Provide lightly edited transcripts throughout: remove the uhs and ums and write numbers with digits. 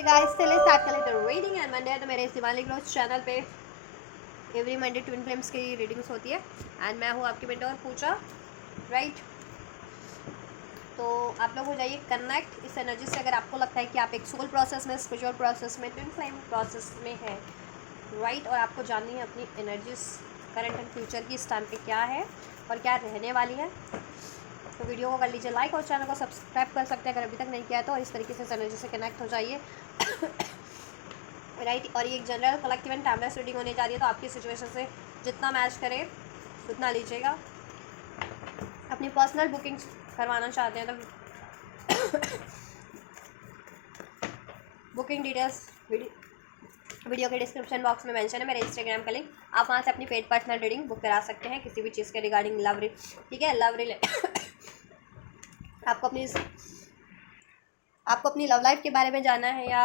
Hey guys, चलिए start कर लेते हैं रीडिंग एंड मंडे है तो मेरे इस दिवाली क्लोज चैनल पे एवरी मंडे ट्विन फ्लेम्स की रीडिंग्स होती है एंड मैं हूँ आपकी बेटा और पूजा राइट। तो आप लोग हो जाइए कनेक्ट इस एनर्जी से अगर आपको लगता है कि आप एक सोल प्रोसेस में स्पिरिचुअल प्रोसेस में ट्विन फ्लेम प्रोसेस में है राइट, और आपको जाननी है अपनी एनर्जीज करंट एंड फ्यूचर की इस टाइम पे क्या है और क्या रहने वाली है। तो वीडियो को कर लीजिए लाइक और चैनल को सब्सक्राइब कर सकते हैं अगर अभी तक नहीं किया तो, और इस तरीके से इस एनर्जी से कनेक्ट हो जाइए राइट। और ये एक general collective and timeless reading होने जा रही है, तो आपकी सिचुएशन से जितना मैच करे उतना लीजिएगा। अपनी पर्सनल बुकिंग करवाना चाहते हैं तो बुकिंग डिटेल्स वीडियो के डिस्क्रिप्शन बॉक्स में मेंशन है, मेरे इंस्टाग्राम का लिंक, आप वहाँ से अपनी पेड पर्सनल रीडिंग बुक करा सकते हैं किसी भी चीज़ के रिगार्डिंग लव, ठीक है, आपको अपनी लव लाइफ के बारे में जानना है या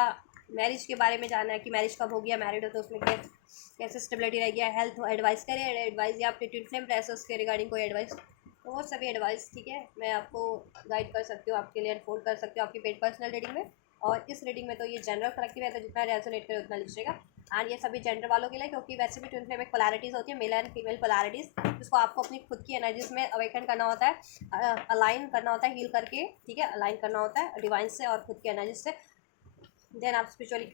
मैरिज के बारे में जानना है कि मैरिज कब होगी या मैरिड हो तो उसमें कैसे स्टेबिलिटी रहेगी, या हेल्थ एडवाइस करें एडवाइस, या अपने ट्विन फ्लेम प्रेसेस के रिगार्डिंग कोई एडवाइस, तो वो सभी एडवाइस ठीक है मैं आपको गाइड कर सकती हूँ, आपके लिए अनफोल्ड कर सकती हूँ आपकी पेड पर्सनल रीडिंग में। और इस रीडिंग में तो ये जनरल कलेक्टिव है तो जितना रेजोनेट करे उतना लीजिएगा, एंड ये सभी जेंडर वालों के लिए, क्योंकि वैसे भी ट्विन फ्लेम में पोलैरिटीज़ होती है मेल एंड फीमेल पोलैरिटीज़, जिसको आपको अपनी खुद की एनर्जीज में अवेकन करना होता है, अलाइन करना होता है, हील करके, ठीक है, अलाइन करना होता है डिवाइन से और खुद की एनर्जी से। देन आप स्पिरिचुअली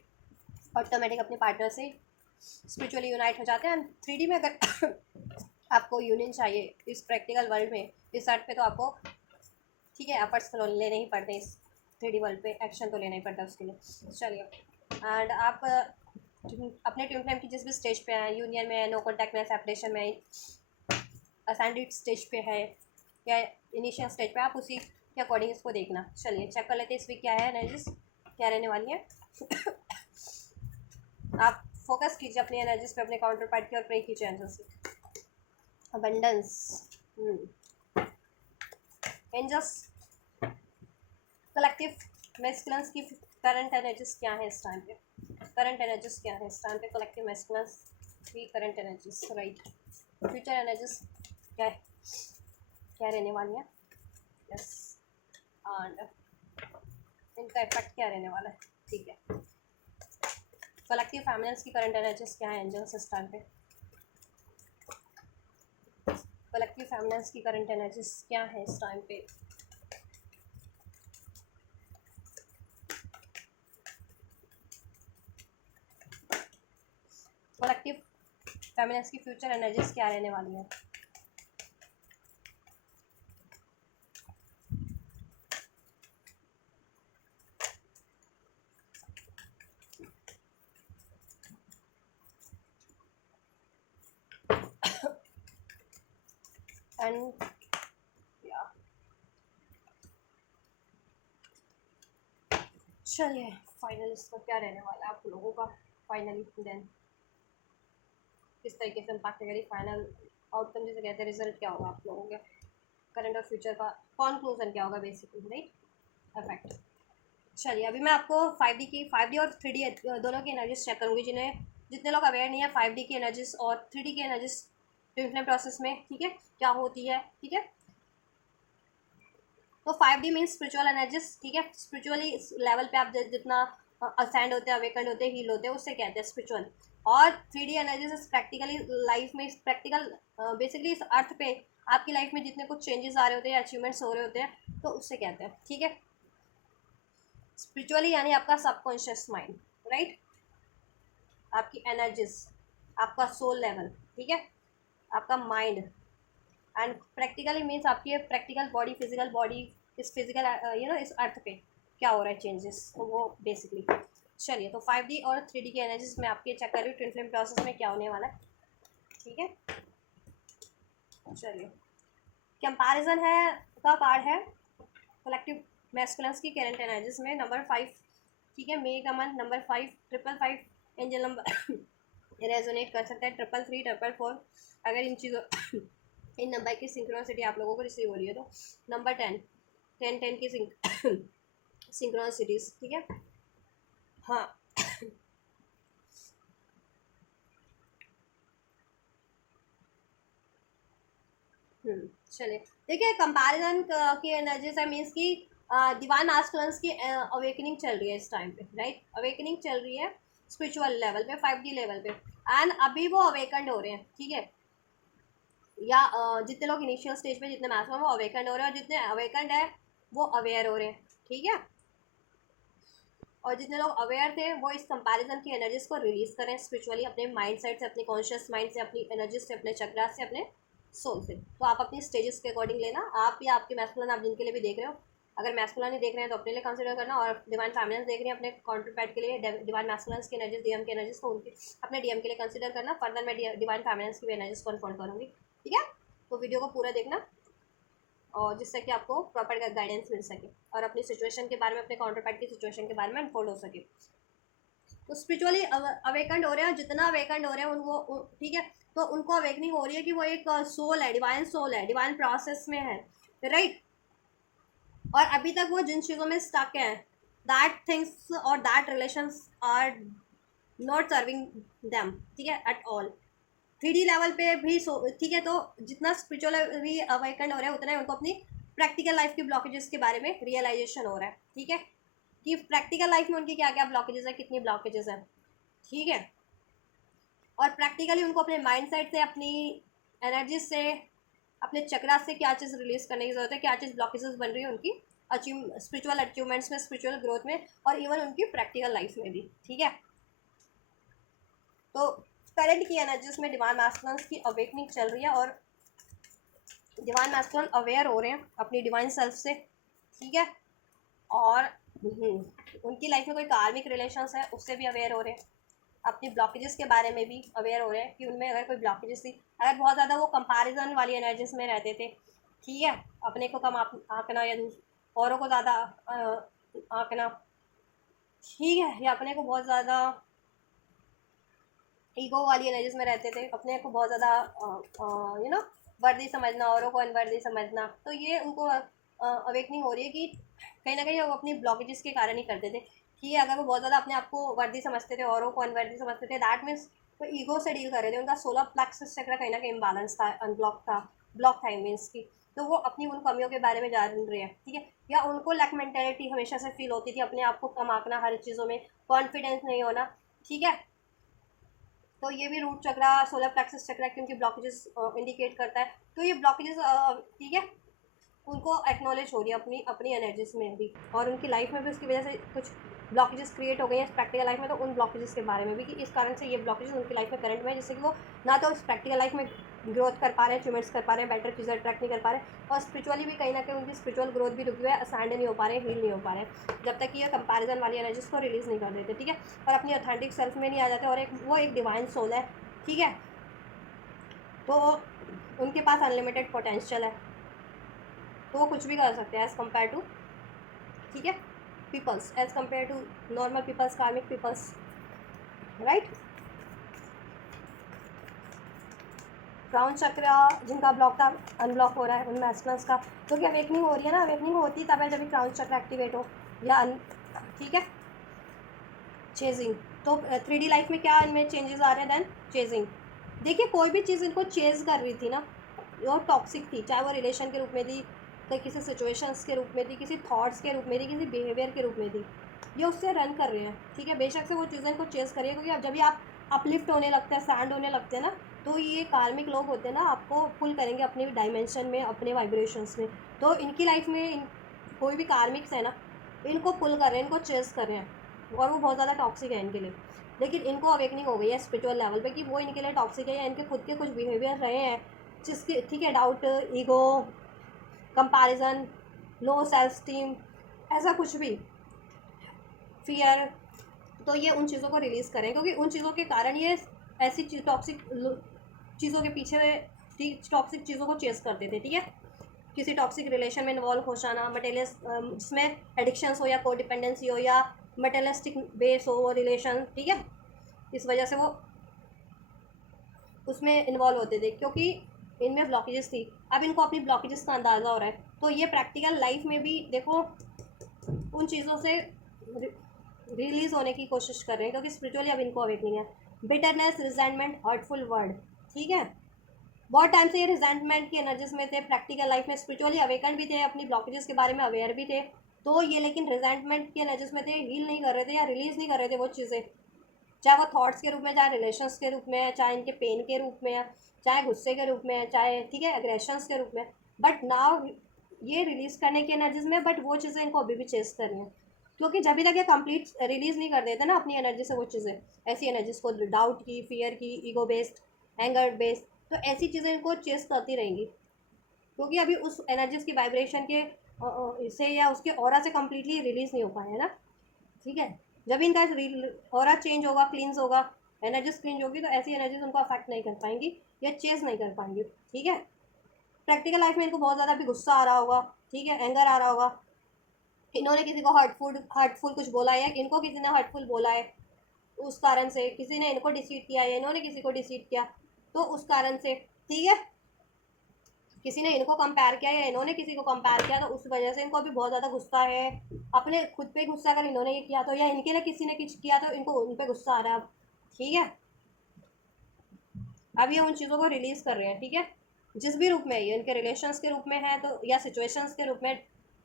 ऑटोमेटिक अपने पार्टनर से स्पिरिचुअली यूनाइट हो जाते हैं। एंड 3D में अगर आपको यूनियन चाहिए इस प्रैक्टिकल वर्ल्ड में इस अर्थ पे, तो आपको ठीक है एफर्ट्स तो लेने ही पड़ते हैं इस 3D वर्ल्ड पे, एक्शन तो लेना ही पड़ता है उसके लिए। चलिए, एंड आप अपने ट्विन फ्लेम की जिस भी स्टेज पे हैं, यूनियन में, नो कॉन्टैक्ट में, सेपरेशन में, असेंडेड स्टेज पे है या इनिशियल स्टेज पे, आप उसी के अकॉर्डिंग इसको देखना। चलिए चेक कर लेते हैं इस वीक क्या है एनर्जीज, क्या रहने वाली है। आप फोकस कीजिए अपनी एनर्जीज पे, अपने काउंटर पार्ट की, और प्रे कीजिए एंजल्स से। अबंडेंस, एंजल्स, कलेक्टिव मैस्कुलेंस की करंट एनर्जीज क्या है इस टाइम पे, करंट एनर्जीज क्या है इस टाइम पे, कलेक्टिव मैस्कुलेंस की current energies right. Future energies क्या है, क्या रहने वाली है, यस, एंड इनका इफेक्ट क्या रहने वाला है, ठीक है। कलेक्टिव फैमिलीज की करंट एनर्जीज क्या है एंजल्स इस टाइम पे, कलेक्टिव फैमिलीज की करंट एनर्जीज क्या है इस टाइम पे, कलेक्टिव फैमिलीज की फ्यूचर एनर्जीज क्या रहने वाली है। एंड चलिए फाइनल इसका क्या रहने वाला है आप लोगों का, फाइनली देन किस तरीके से इम्पैक्ट करेगी, फाइनल आउटकम जिसे कहते हैं रिजल्ट क्या होगा आप लोगों के, करंट और फ्यूचर का कॉन्क्लूजन क्या होगा बेसिकली राइट, इफेक्ट। चलिए अभी मैं आपको 5D और 3D दोनों की एनर्जीज चेक करूँगी, जितने लोग अवेयर नहीं है 5D की एनर्जीज और 3D की एनर्जीज ट्विन फ्लेम प्रोसेस में, ठीक है, क्या होती है, ठीक है। तो 5D मीन्स स्पिरिचुअल एनर्जीज, ठीक है, स्पिरिचुअली लेवल पे आप जितना असेंड होते हैं, अवेकन होते हैं, हील होते हैं, उससे कहते हैं स्पिरिचुअल। और 3D एनर्जीज प्रैक्टिकली लाइफ में, प्रैक्टिकल बेसिकली इस अर्थ पे आपकी लाइफ में जितने कुछ चेंजेस आ रहे होते हैं, अचीवमेंट्स हो रहे होते हैं, तो उससे कहते हैं, ठीक है। स्पिरिचुअली यानी आपका सबकॉन्शियस माइंड राइट, आपकी एनर्जीज, आपका सोल लेवल, ठीक है, आपका माइंड। एंड प्रैक्टिकली मीन्स आपकी प्रैक्टिकल बॉडी, फिजिकल बॉडी, इस फिजिकल इस अर्थ पे क्या हो रहा है चेंजेस, तो वो बेसिकली। चलिए तो 5D और 3D की एनर्जीज में आपके चेक कर रही हूँ ट्विन फ्लेम प्रोसेस में क्या होने वाला है, ठीक है। चलिए कंपैरिजन है का कार्ड है कलेक्टिव मैस्कुलेंस की करंट एनर्जीज में नंबर 5, ठीक है, मे का month number 5, 555 angel number resonate कर सकता है, 333, 444, अगर इन चीज़ों इन नंबर की सिंक्रोनिसिटी आप लोगों को रिसीव हो रही है तो। नंबर 10, 10 की सिंक्रोनिसिटीज, ठीक है, हाँ। चलिए देखिए कंपैरिजन की एनर्जी से मीन्स कि डिवाइन मास्कुलिन्स की अवेकनिंग चल रही है इस टाइम पे, राइट, अवेकनिंग चल रही है स्पिरिचुअल लेवल पे, 5D लेवल पे, एंड अभी वो अवेकन्ड हो रहे हैं, ठीक है, या जितने लोग इनिशियल स्टेज पे जितने मैक्सिमम वो अवेकन्ड हो रहे हैं, और जितने अवेकन्ड है वो अवेयर हो रहे हैं, ठीक है, और जितने लोग अवेयर थे वो इस कंपैरिजन की एनर्जीज को रिलीज करें स्पिरिचुअली, अपने माइंड सेट से, अपने कॉन्शियस माइंड से, अपनी एनर्जीज से, अपने चक्रा से, अपने सोल से। तो आप अपनी स्टेजेस के अकॉर्डिंग लेना, आप या आपके मैस्कुलिन आप जिनके लिए भी देख रहे हो, अगर मैस्कुलिन ही देख रहे हैं तो अपने लिए कंसिडर करना, और डिवाइन फेमिनिन देख रहे हैं अपने काउंटरपार्ट के लिए, डिवाइन मैस्कुलिन की एनर्जीज, डीएम की एनर्जीज को उनकी अपने डीएम के लिए कंसिडर करना। फर्दर मैं डिवाइन फेमिनिन की भी एनर्जीज को अनफोल्ड करूँगी, ठीक है। तो वीडियो को पूरा देखना, और जिससे कि आपको प्रॉपर गाइडेंस मिल सके और अपनी सिचुएशन के बारे में, अपने काउंटर पार्ट की सिचुएशन के बारे में अनफोल्ड हो सके। तो स्पिरिचुअली अवेकंड हो रहे हैं, जितना अवेकंड हो रहे हैं उनको, ठीक है, तो उनको अवेकनिंग हो रही है कि वो एक सोल है, डिवाइन सोल है, डिवाइन प्रोसेस में है, राइट। और अभी तक वो जिन चीज़ों में स्टक है, दैट थिंग्स और that relations are not serving them, ठीक है, एट ऑल। 3D लेवल पे भी ठीक है, तो जितना स्पिरिचुअल भी अवेकन हो रहा है उतना ही उनको अपनी प्रैक्टिकल लाइफ की ब्लॉकेजेस के बारे में रियलाइजेशन हो रहा है, ठीक है, कि प्रैक्टिकल लाइफ में उनकी क्या क्या ब्लॉकेजेस है, कितनी ब्लॉकेजेस है, ठीक है, और प्रैक्टिकली उनको अपने माइंड सेट से, अपनी एनर्जी से, अपने चक्रा से क्या चीज़ रिलीज करने की जरूरत है, क्या चीज़ ब्लॉकेजेस बन रही है उनकी स्पिरिचुअल अचीवमेंट्स में, स्पिरिचुअल ग्रोथ में, और इवन उनकी प्रैक्टिकल लाइफ में भी, ठीक है। तो करंट की एनर्जीज में डिवाइन मैस्कुलिन्स की अवेकनिंग चल रही है, और डिवाइन मैस्कुलिन अवेयर हो रहे हैं अपनी डिवाइन सेल्फ से, ठीक है, और उनकी लाइफ में कोई कार्मिक रिलेशंस है उससे भी अवेयर हो रहे हैं, अपनी ब्लॉकेजेस के बारे में भी अवेयर हो रहे हैं कि उनमें अगर कोई ब्लॉकेजेस थी, अगर बहुत ज़्यादा वो कंपैरिजन वाली एनर्जीज में रहते थे, ठीक है, अपने को कम आंकना या औरों को ज़्यादा आंकना, ठीक है, या अपने को बहुत ज़्यादा ईगो वाली एनर्जीज में रहते थे, अपने को बहुत ज़्यादा वर्दी समझना, औरों को अनवर्दी समझना, तो ये उनको अवेकनिंग हो रही है कि कहीं ना कहीं वो अपनी ब्लॉकेजेस के कारण ही करते थे, कि अगर वो बहुत ज़्यादा अपने आप को वर्दी समझते थे, औरों को अनवर्दी समझते थे, दैट मीन्स वो ईगो से डील कर रहे थे, उनका सोलर प्लेक्सस चक्र कहीं ना कहीं इम्बैलेंस था, अनब्लॉक था, ब्लॉक था मीन्स की, तो वो अपनी उन कमियों के बारे में जान रहे हैं, ठीक है, या उनको लैक मेंटेलिटी हमेशा से फील होती थी, अपने आप को कम आंकना, हर चीज़ों में कॉन्फिडेंस नहीं होना, ठीक है, तो ये भी रूट चक्रा, सोलर प्लेक्सस चक्रा की उनकी ब्लॉकेजेस इंडिकेट करता है, तो ये ब्लॉकेजेस, ठीक है, उनको एक्नॉलेज हो रही है अपनी अपनी एनर्जीज में भी, और उनकी लाइफ में भी उसकी वजह से कुछ ब्लॉकेजेस क्रिएट हो गए हैं प्रैक्टिकल लाइफ में, तो उन ब्लॉकेजेस के बारे में भी कि इस कारण से ये ब्लॉकेजेस उनकी लाइफ में करंट में है, जिससे कि वो ना तो प्रैक्टिकल लाइफ में ग्रोथ कर पा रहे हैं, अचीवमेंट्स कर पा रहे हैं, बेटर चीज़ें अट्रैक्ट नहीं कर पा रहे, और स्पिरिचुअली भी कहीं ना कहीं उनकी स्पिरिचुअल ग्रोथ भी रुकी हुई है, असाइंड नहीं हो पा रहे, हील नहीं हो पा रहे, जब तक कि ये कंपैरिजन वाली एनर्जीज को रिलीज़ नहीं कर देते, ठीक है, और अपनी ऑथेंटिक सेल्फ में नहीं आ जाते, और वो एक डिवाइन सोल है, ठीक है, तो उनके पास अनलिमिटेड पोटेंशियल है, तो वो कुछ भी कर सकते हैं एज़ कम्पेयर टू, ठीक है, peoples, as compare to normal peoples, karmic peoples, right. Crown chakra जिनका ब्लॉक था अनब्लॉक हो रहा है, उनमें एस्ट्रस का, क्योंकि अवेकनिंग हो रही है ना, अवेकनिंग होती तब है जब भी क्राउन चक्र एक्टिवेट हो, या ठीक है, चेजिंग, तो 3D लाइफ में क्या इनमें चेंजेस आ रहे हैं, देन चेजिंग, देखिए कोई भी चीज़ इनको चेज कर रही थी ना, वो टॉक्सिक थी, चाहे वो रिलेशन के रूप में थी, तो किसी सिचुएशंस के रूप में थी, किसी थॉट्स के रूप में थी, किसी बिहेवियर के रूप में थी, ये उससे रन कर रहे हैं, ठीक है, बेशक से वो चीज़ें इनको चेज करिए, क्योंकि अब जब भी आप अपलिफ्ट होने लगते हैं, स्टैंड होने लगते हैं ना, तो ये कार्मिक लोग होते हैं ना, आपको पुल करेंगे अपने डायमेंशन में, अपने वाइब्रेशंस में, तो इनकी लाइफ में कोई भी कार्मिक्स है ना, इनको पुल कर रहे हैं, इनको चेज कर रहे हैं, और वो बहुत ज़्यादा टॉक्सिक है इनके लिए, लेकिन इनको अवेकनिंग हो गई है स्पिरिचुअल लेवल पे कि वो इनके लिए टॉक्सिक है, या इनके खुद के कुछ बिहेवियर रहे हैं जिसके, ठीक है, doubt, ego, comparison, low self esteem, ऐसा कुछ भी, फियर, तो ये उन चीज़ों को रिलीज़ करें, क्योंकि उन चीज़ों के कारण ये ऐसी टॉक्सिक चीज़ों के पीछे, टॉक्सिक चीज़ों को चेस करते थे, ठीक है, किसी टॉक्सिक रिलेशन में इन्वॉल्व हो जाना, मटेरियलिस्ट जिसमें एडिक्शंस हो, या को डिपेंडेंसी हो, या मटेरियलिस्टिक बेस हो वो रिलेशन, ठीक है, इस वजह से वो उसमें इन्वॉल्व होते थे, क्योंकि इनमें ब्लॉकेजेस थी, अब इनको अपनी ब्लॉकेजेस का अंदाज़ा हो रहा है, तो ये प्रैक्टिकल लाइफ में भी देखो उन चीज़ों से रिलीज़ होने की कोशिश कर रहे हैं, क्योंकि स्पिरिचुअली अब इनको अवेकनिंग है, बिटरनेस, रिजेंटमेंट, हर्टफुल वर्ड, ठीक है, बहुत टाइम से ये रिजेंटमेंट की एनर्जीज में थे, प्रैक्टिकल लाइफ में स्पिरिचुअली अवेकन भी थे, अपनी ब्लॉकेजेस के बारे में अवेयर भी थे, तो ये लेकिन रिजेंटमेंट के एनर्जीज में थे, हील नहीं कर रहे थे या रिलीज़ नहीं कर रहे थे वो चीज़ें, चाहे वो थॉट्स के रूप में, चाहे रिलेशंस के रूप में है, चाहे इनके पेन के रूप में है, चाहे गुस्से के रूप में है, चाहे ठीक है एग्रेशंस के रूप में। बट नाउ ये रिलीज़ करने की एनर्जीज में, बट वो चीज़ें इनको अभी भी चेस करनी है, क्योंकि जब तक ये कंप्लीट रिलीज़ नहीं कर देते ना अपनी एनर्जी से वो चीज़ें, ऐसी एनर्जीज को, डाउट की, फियर की, ईगो बेस्ड, एंगर बेस्ड, तो ऐसी चीज़ें इनको चेस करती रहेंगी, क्योंकि अभी उस एनर्जीज की वाइब्रेशन के से या उसके ऑरा से कम्प्लीटली रिलीज़ नहीं हो पाए है ना। ठीक है, जब इनका ऑरा चेंज होगा, क्लींस होगा, एनर्जीज क्लींज होगी, तो ऐसी एनर्जीज उनको अफेक्ट नहीं कर पाएंगी या चेस नहीं कर पाएंगी। ठीक है, प्रैक्टिकल लाइफ में इनको बहुत ज़्यादा भी गुस्सा आ रहा होगा, ठीक है, एंगर आ रहा होगा, इन्होंने किसी को हर्टफुल कुछ बोला है, इनको किसी ने हर्टफुल बोला है, उस कारण से किसी ने इनको डिसीट किया है, इन्होंने किसी को डिसीट किया, तो उस कारण से, ठीक है, किसी ने इनको कंपेयर किया या इन्होंने किसी को कंपेयर किया, तो उस वजह से इनको अभी बहुत ज़्यादा गुस्सा है, अपने खुद पे गुस्सा, अगर इन्होंने ये किया तो, या इनके ने किसी ने कुछ किया तो इनको उन पे गुस्सा आ रहा है अब। ठीक है, अब ये उन चीज़ों को रिलीज़ कर रहे हैं, ठीक है, जिस भी रूप में ये इनके रिलेशंस के रूप में है तो, या सिचुएशंस के रूप में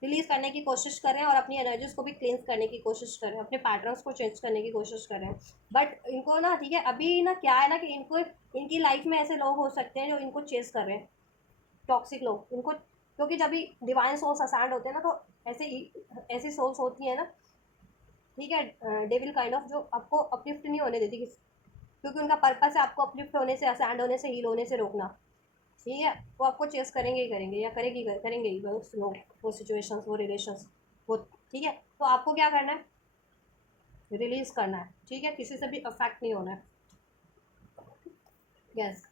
रिलीज़ करने की कोशिश कर रहे हैं, और अपनी एनर्जीज को भी क्लींस करने की कोशिश कर रहे हैं, अपने पैटर्न्स को चेंज करने की कोशिश कर रहे हैं। बट इनको ना, ठीक है, अभी ना क्या है ना कि इनको, इनकी लाइफ में ऐसे लोग हो सकते हैं जो इनको चेस कर रहे हैं, टॉक्सिक लोग इनको, क्योंकि जब भी डिवाइन सोल्स असाइंड होते हैं ना, तो ऐसी सोल्स होती है ना, ठीक है, डेविल काइंड ऑफ, जो आपको अपलिफ्ट नहीं होने देती, क्योंकि उनका पर्पस है आपको अपलिफ्ट होने से, असाइंड होने से, हील होने से रोकना। ठीक है, वो आपको चेस करेंगे ही करेंगे, या करेंगे ही वो लोग, वो सिचुएशंस, वो रिलेशंस, वो, ठीक है, तो आपको क्या करना है, रिलीज़ करना है, ठीक है, किसी से भी अफेक्ट नहीं होना है। यस,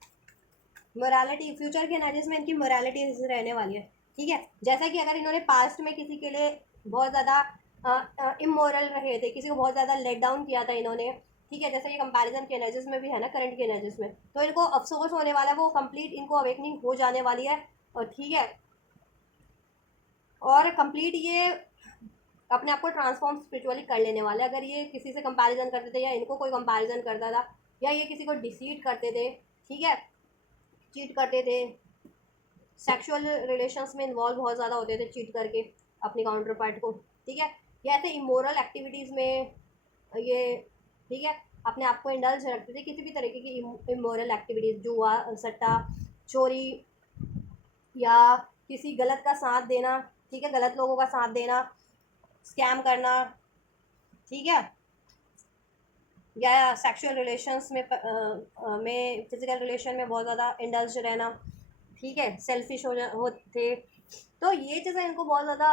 मोरालिटी, फ्यूचर की एनर्जीज में इनकी मोरालिटी रहने वाली है। ठीक है, जैसा कि अगर इन्होंने पास्ट में किसी के लिए बहुत ज़्यादा इमोरल रहे थे, किसी को बहुत ज़्यादा लेट डाउन किया था इन्होंने, ठीक है, जैसे ये कंपैरिजन की एनर्जीज में भी है ना, करंट की एनर्जीज में, तो इनको अफसोस होने वाला है, वो कंप्लीट इनको अवेकनिंग हो जाने वाली है, और ठीक है, और कंप्लीट ये अपने आप को ट्रांसफॉर्म स्पिरिचुअली कर लेने वाले। अगर ये किसी से कंपैरिजन करते थे, या इनको कोई कंपैरिजन करता था, या ये किसी को डिसीट करते थे, ठीक है, चीट करते थे, सेक्सुअल रिलेशंस में इन्वॉल्व बहुत ज़्यादा होते थे, चीट करके अपनी काउंटर पार्ट को, ठीक है, या ऐसे इमोरल एक्टिविटीज़ में ये, ठीक है, अपने आप को इंडल्ज रखते थे, किसी भी तरीके की इमोरल एक्टिविटीज़, जुआ, सट्टा, चोरी, या किसी गलत का साथ देना, ठीक है, गलत लोगों का साथ देना, स्कैम करना, ठीक है, या सेक्सुअल रिलेशंस में फिजिकल रिलेशन में बहुत ज़्यादा इंडल्ज रहना, ठीक है, सेल्फिश होते, तो ये चीज़ें इनको बहुत ज़्यादा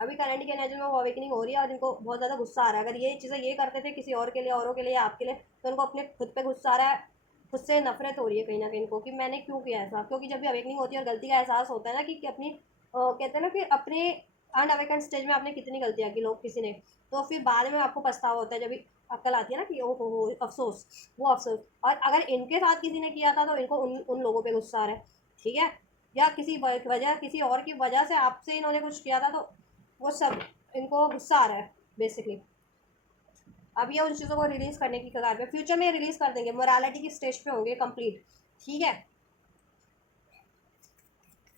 अभी करंट की एनर्जी में वो अवेकनिंग हो रही है, और इनको बहुत ज़्यादा गुस्सा आ रहा है। अगर ये चीज़ें ये करते थे किसी और के लिए, औरों के लिए, आपके लिए, तो इनको अपने खुद पे गुस्सा आ रहा है, खुद से नफरत हो रही है कहीं ना कहीं इनको, कि मैंने क्यों किया ऐसा, क्योंकि जब भी अवेकनिंग होती है और गलती का एहसास होता है ना, कि अपनी कहते हैं ना कि अपने अनअवेकन स्टेज में आपने कितनी गलतियाँ की लोग किसी ने, तो फिर बाद में आपको पछतावा होता है, जब भी अक्ल आती है ना कि ओ हो अफसोस, वो अफसोस। और अगर इनके साथ किसी ने किया था, तो इनको उन उन लोगों पे गुस्सा आ रहा है, ठीक है, या किसी वजह, किसी और की वजह से आपसे इन्होंने कुछ किया था, तो वो सब इनको गुस्सा आ रहा है बेसिकली। अब ये उन चीज़ों को रिलीज़ करने की कगार पे, फ्यूचर में रिलीज़ कर देंगे, मोरालिटी की स्टेज पे होंगे कंप्लीट, ठीक है,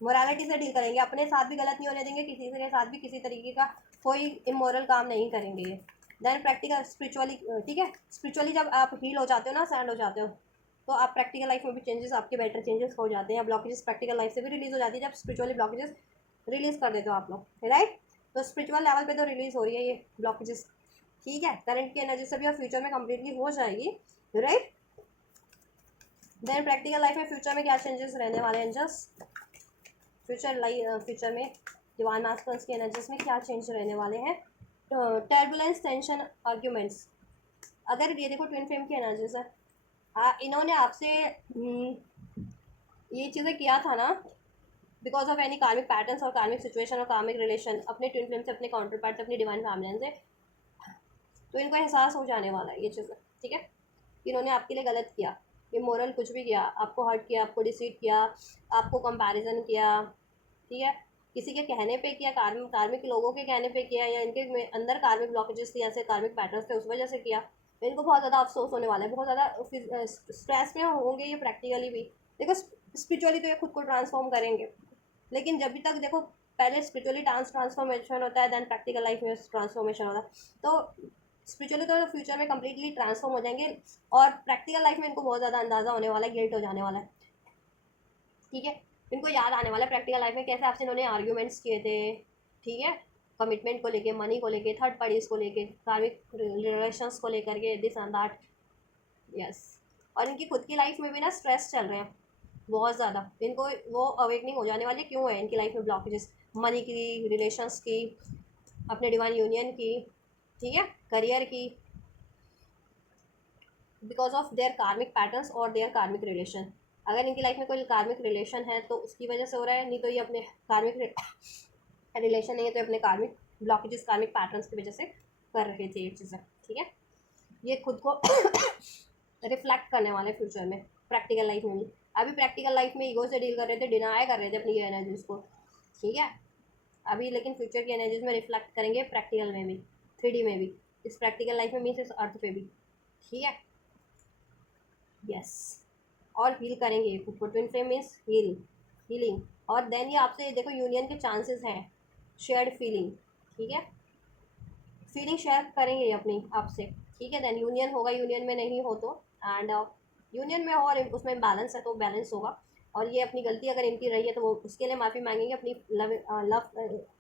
मोरालिटी से डील करेंगे, अपने साथ भी गलत नहीं होने देंगे, किसी के साथ भी किसी तरीके का कोई इमोरल काम नहीं करेंगे ये। देन प्रैक्टिकल स्पिरिचुअली, ठीक है, स्पिरिचुअली जब आप हील हो जाते हो ना, सैंड हो जाते हो, तो आप प्रैक्टिकल लाइफ में भी चेंजेस, आपके बेटर चेंजेस हो जाते हैं, ब्लॉकेजेस प्रैक्टिकल लाइफ से भी रिलीज़ हो जाती है, जब स्पिरिचुअली ब्लॉकेजेस रिलीज़ कर देते हो आप लोग, राइट, तो स्पिरिचुअल लेवल पे तो रिलीज़ हो रही है ये ब्लॉकेजेस, ठीक है, करंट की एनर्जी से भी और फ्यूचर में कम्प्लीटली हो जाएगी, राइट। देन प्रैक्टिकल लाइफ में फ्यूचर में क्या चेंजेस रहने वाले हैं, जस्ट फ्यूचर में डिवाइन मास्टर्स की एनर्जीज में क्या चेंज रहने वाले हैं, टर्बुलेंस, टेंशन, आर्ग्यूमेंट्स। अगर ये देखो ट्विन फ्लेम की एनर्जीज है, इन्होंने आपसे ये चीज़ें किया था ना, बिकॉज ऑफ एनी कार्मिक पैटर्न्स और कार्मिक सिचुएशन और कार्मिक रिलेशन अपने ट्विन फ्लेम से, अपने काउंटर पार्ट से, अपनी डिवाइन फैमिली से, तो इनको एहसास हो जाने वाला है ये चीज़ें, ठीक है, इन्होंने आपके लिए गलत किया, इमोरल कुछ भी किया, आपको हर्ट किया, आपको डिसीट किया, आपको कंपैरिजन किया, ठीक है, किसी के कहने पे किया, कार्मिक लोगों के कहने पे किया, या इनके अंदर कार्मिक ब्लॉकेजेस थी, ऐसे कार्मिक पैटर्न्स थे, उस वजह से किया, तो इनको बहुत ज़्यादा अफसोस होने वाला है, बहुत ज़्यादा स्ट्रेस में होंगे ये प्रैक्टिकली भी। देखो स्पिरिचुअली तो ये खुद को ट्रांसफॉर्म करेंगे, लेकिन जब भी तक देखो पहले स्पिरिचुअली ट्रांसफॉर्मेशन होता है, देन प्रैक्टिकल लाइफ में ट्रांसफॉर्मेशन होता है। तो स्पिरिचुअली तो फ्यूचर में कम्प्लीटली ट्रांसफॉर्म हो जाएंगे, और प्रैक्टिकल लाइफ में इनको बहुत ज़्यादा अंदाज़ा होने वाला है, गिल्ट हो जाने वाला है, ठीक है। इनको याद आने वाला है प्रैक्टिकल लाइफ में कैसे आपसे इन्होंने आर्ग्यूमेंट्स किए थे, ठीक है, कमिटमेंट को लेके, मनी को लेके, थर्ड पार्टीज को लेके, कार्मिक रिलेशंस को लेकर के, दिस एंड दैट, यस। और इनकी खुद की लाइफ में भी ना स्ट्रेस चल रहे हैं बहुत ज़्यादा, इनको वो अवेकनिंग हो जाने वाली है। क्यों है इनकी लाइफ में ब्लॉकेजेस? मनी की, रिलेशंस की, अपने डिवाइन यूनियन की, ठीक है, करियर की, बिकॉज ऑफ देयर कार्मिक पैटर्न्स और देयर कार्मिक रिलेशन। अगर इनकी लाइफ में कोई कार्मिक रिलेशन है तो उसकी वजह से हो रहा है, नहीं तो ये अपने कार्मिक रिलेशन नहीं है तो अपने कार्मिक ब्लॉकेजेस, कार्मिक पैटर्न्स की वजह से कर रहे थे ये चीज़ें, ठीक है। ये खुद को रिफ्लेक्ट करने वाले फ्यूचर में, प्रैक्टिकल लाइफ में भी। अभी प्रैक्टिकल लाइफ में ईगो से डील कर रहे थे, डिनाई कर रहे थे अपनी एनर्जीज को, ठीक है। अभी लेकिन फ्यूचर की एनर्जीज में रिफ्लेक्ट करेंगे, प्रैक्टिकल में भी, 3D में भी, इस प्रैक्टिकल लाइफ में मीन्स इस अर्थ पे भी, ठीक है, यस। और हील करेंगे खुद को, ट्विन फ्लेम मीन्स हीलिंग। और देन ये आपसे देखो यूनियन के चांसेस हैं, शेयर्ड फीलिंग, ठीक है, फीलिंग शेयर करेंगे ये अपनी आपसे, ठीक है। देन यूनियन होगा, यूनियन में नहीं हो तो, एंड यूनियन में हो और उसमें बैलेंस है तो बैलेंस होगा। और ये अपनी गलती अगर इनकी रही है तो वो उसके लिए माफ़ी मांगेंगे, अपनी लव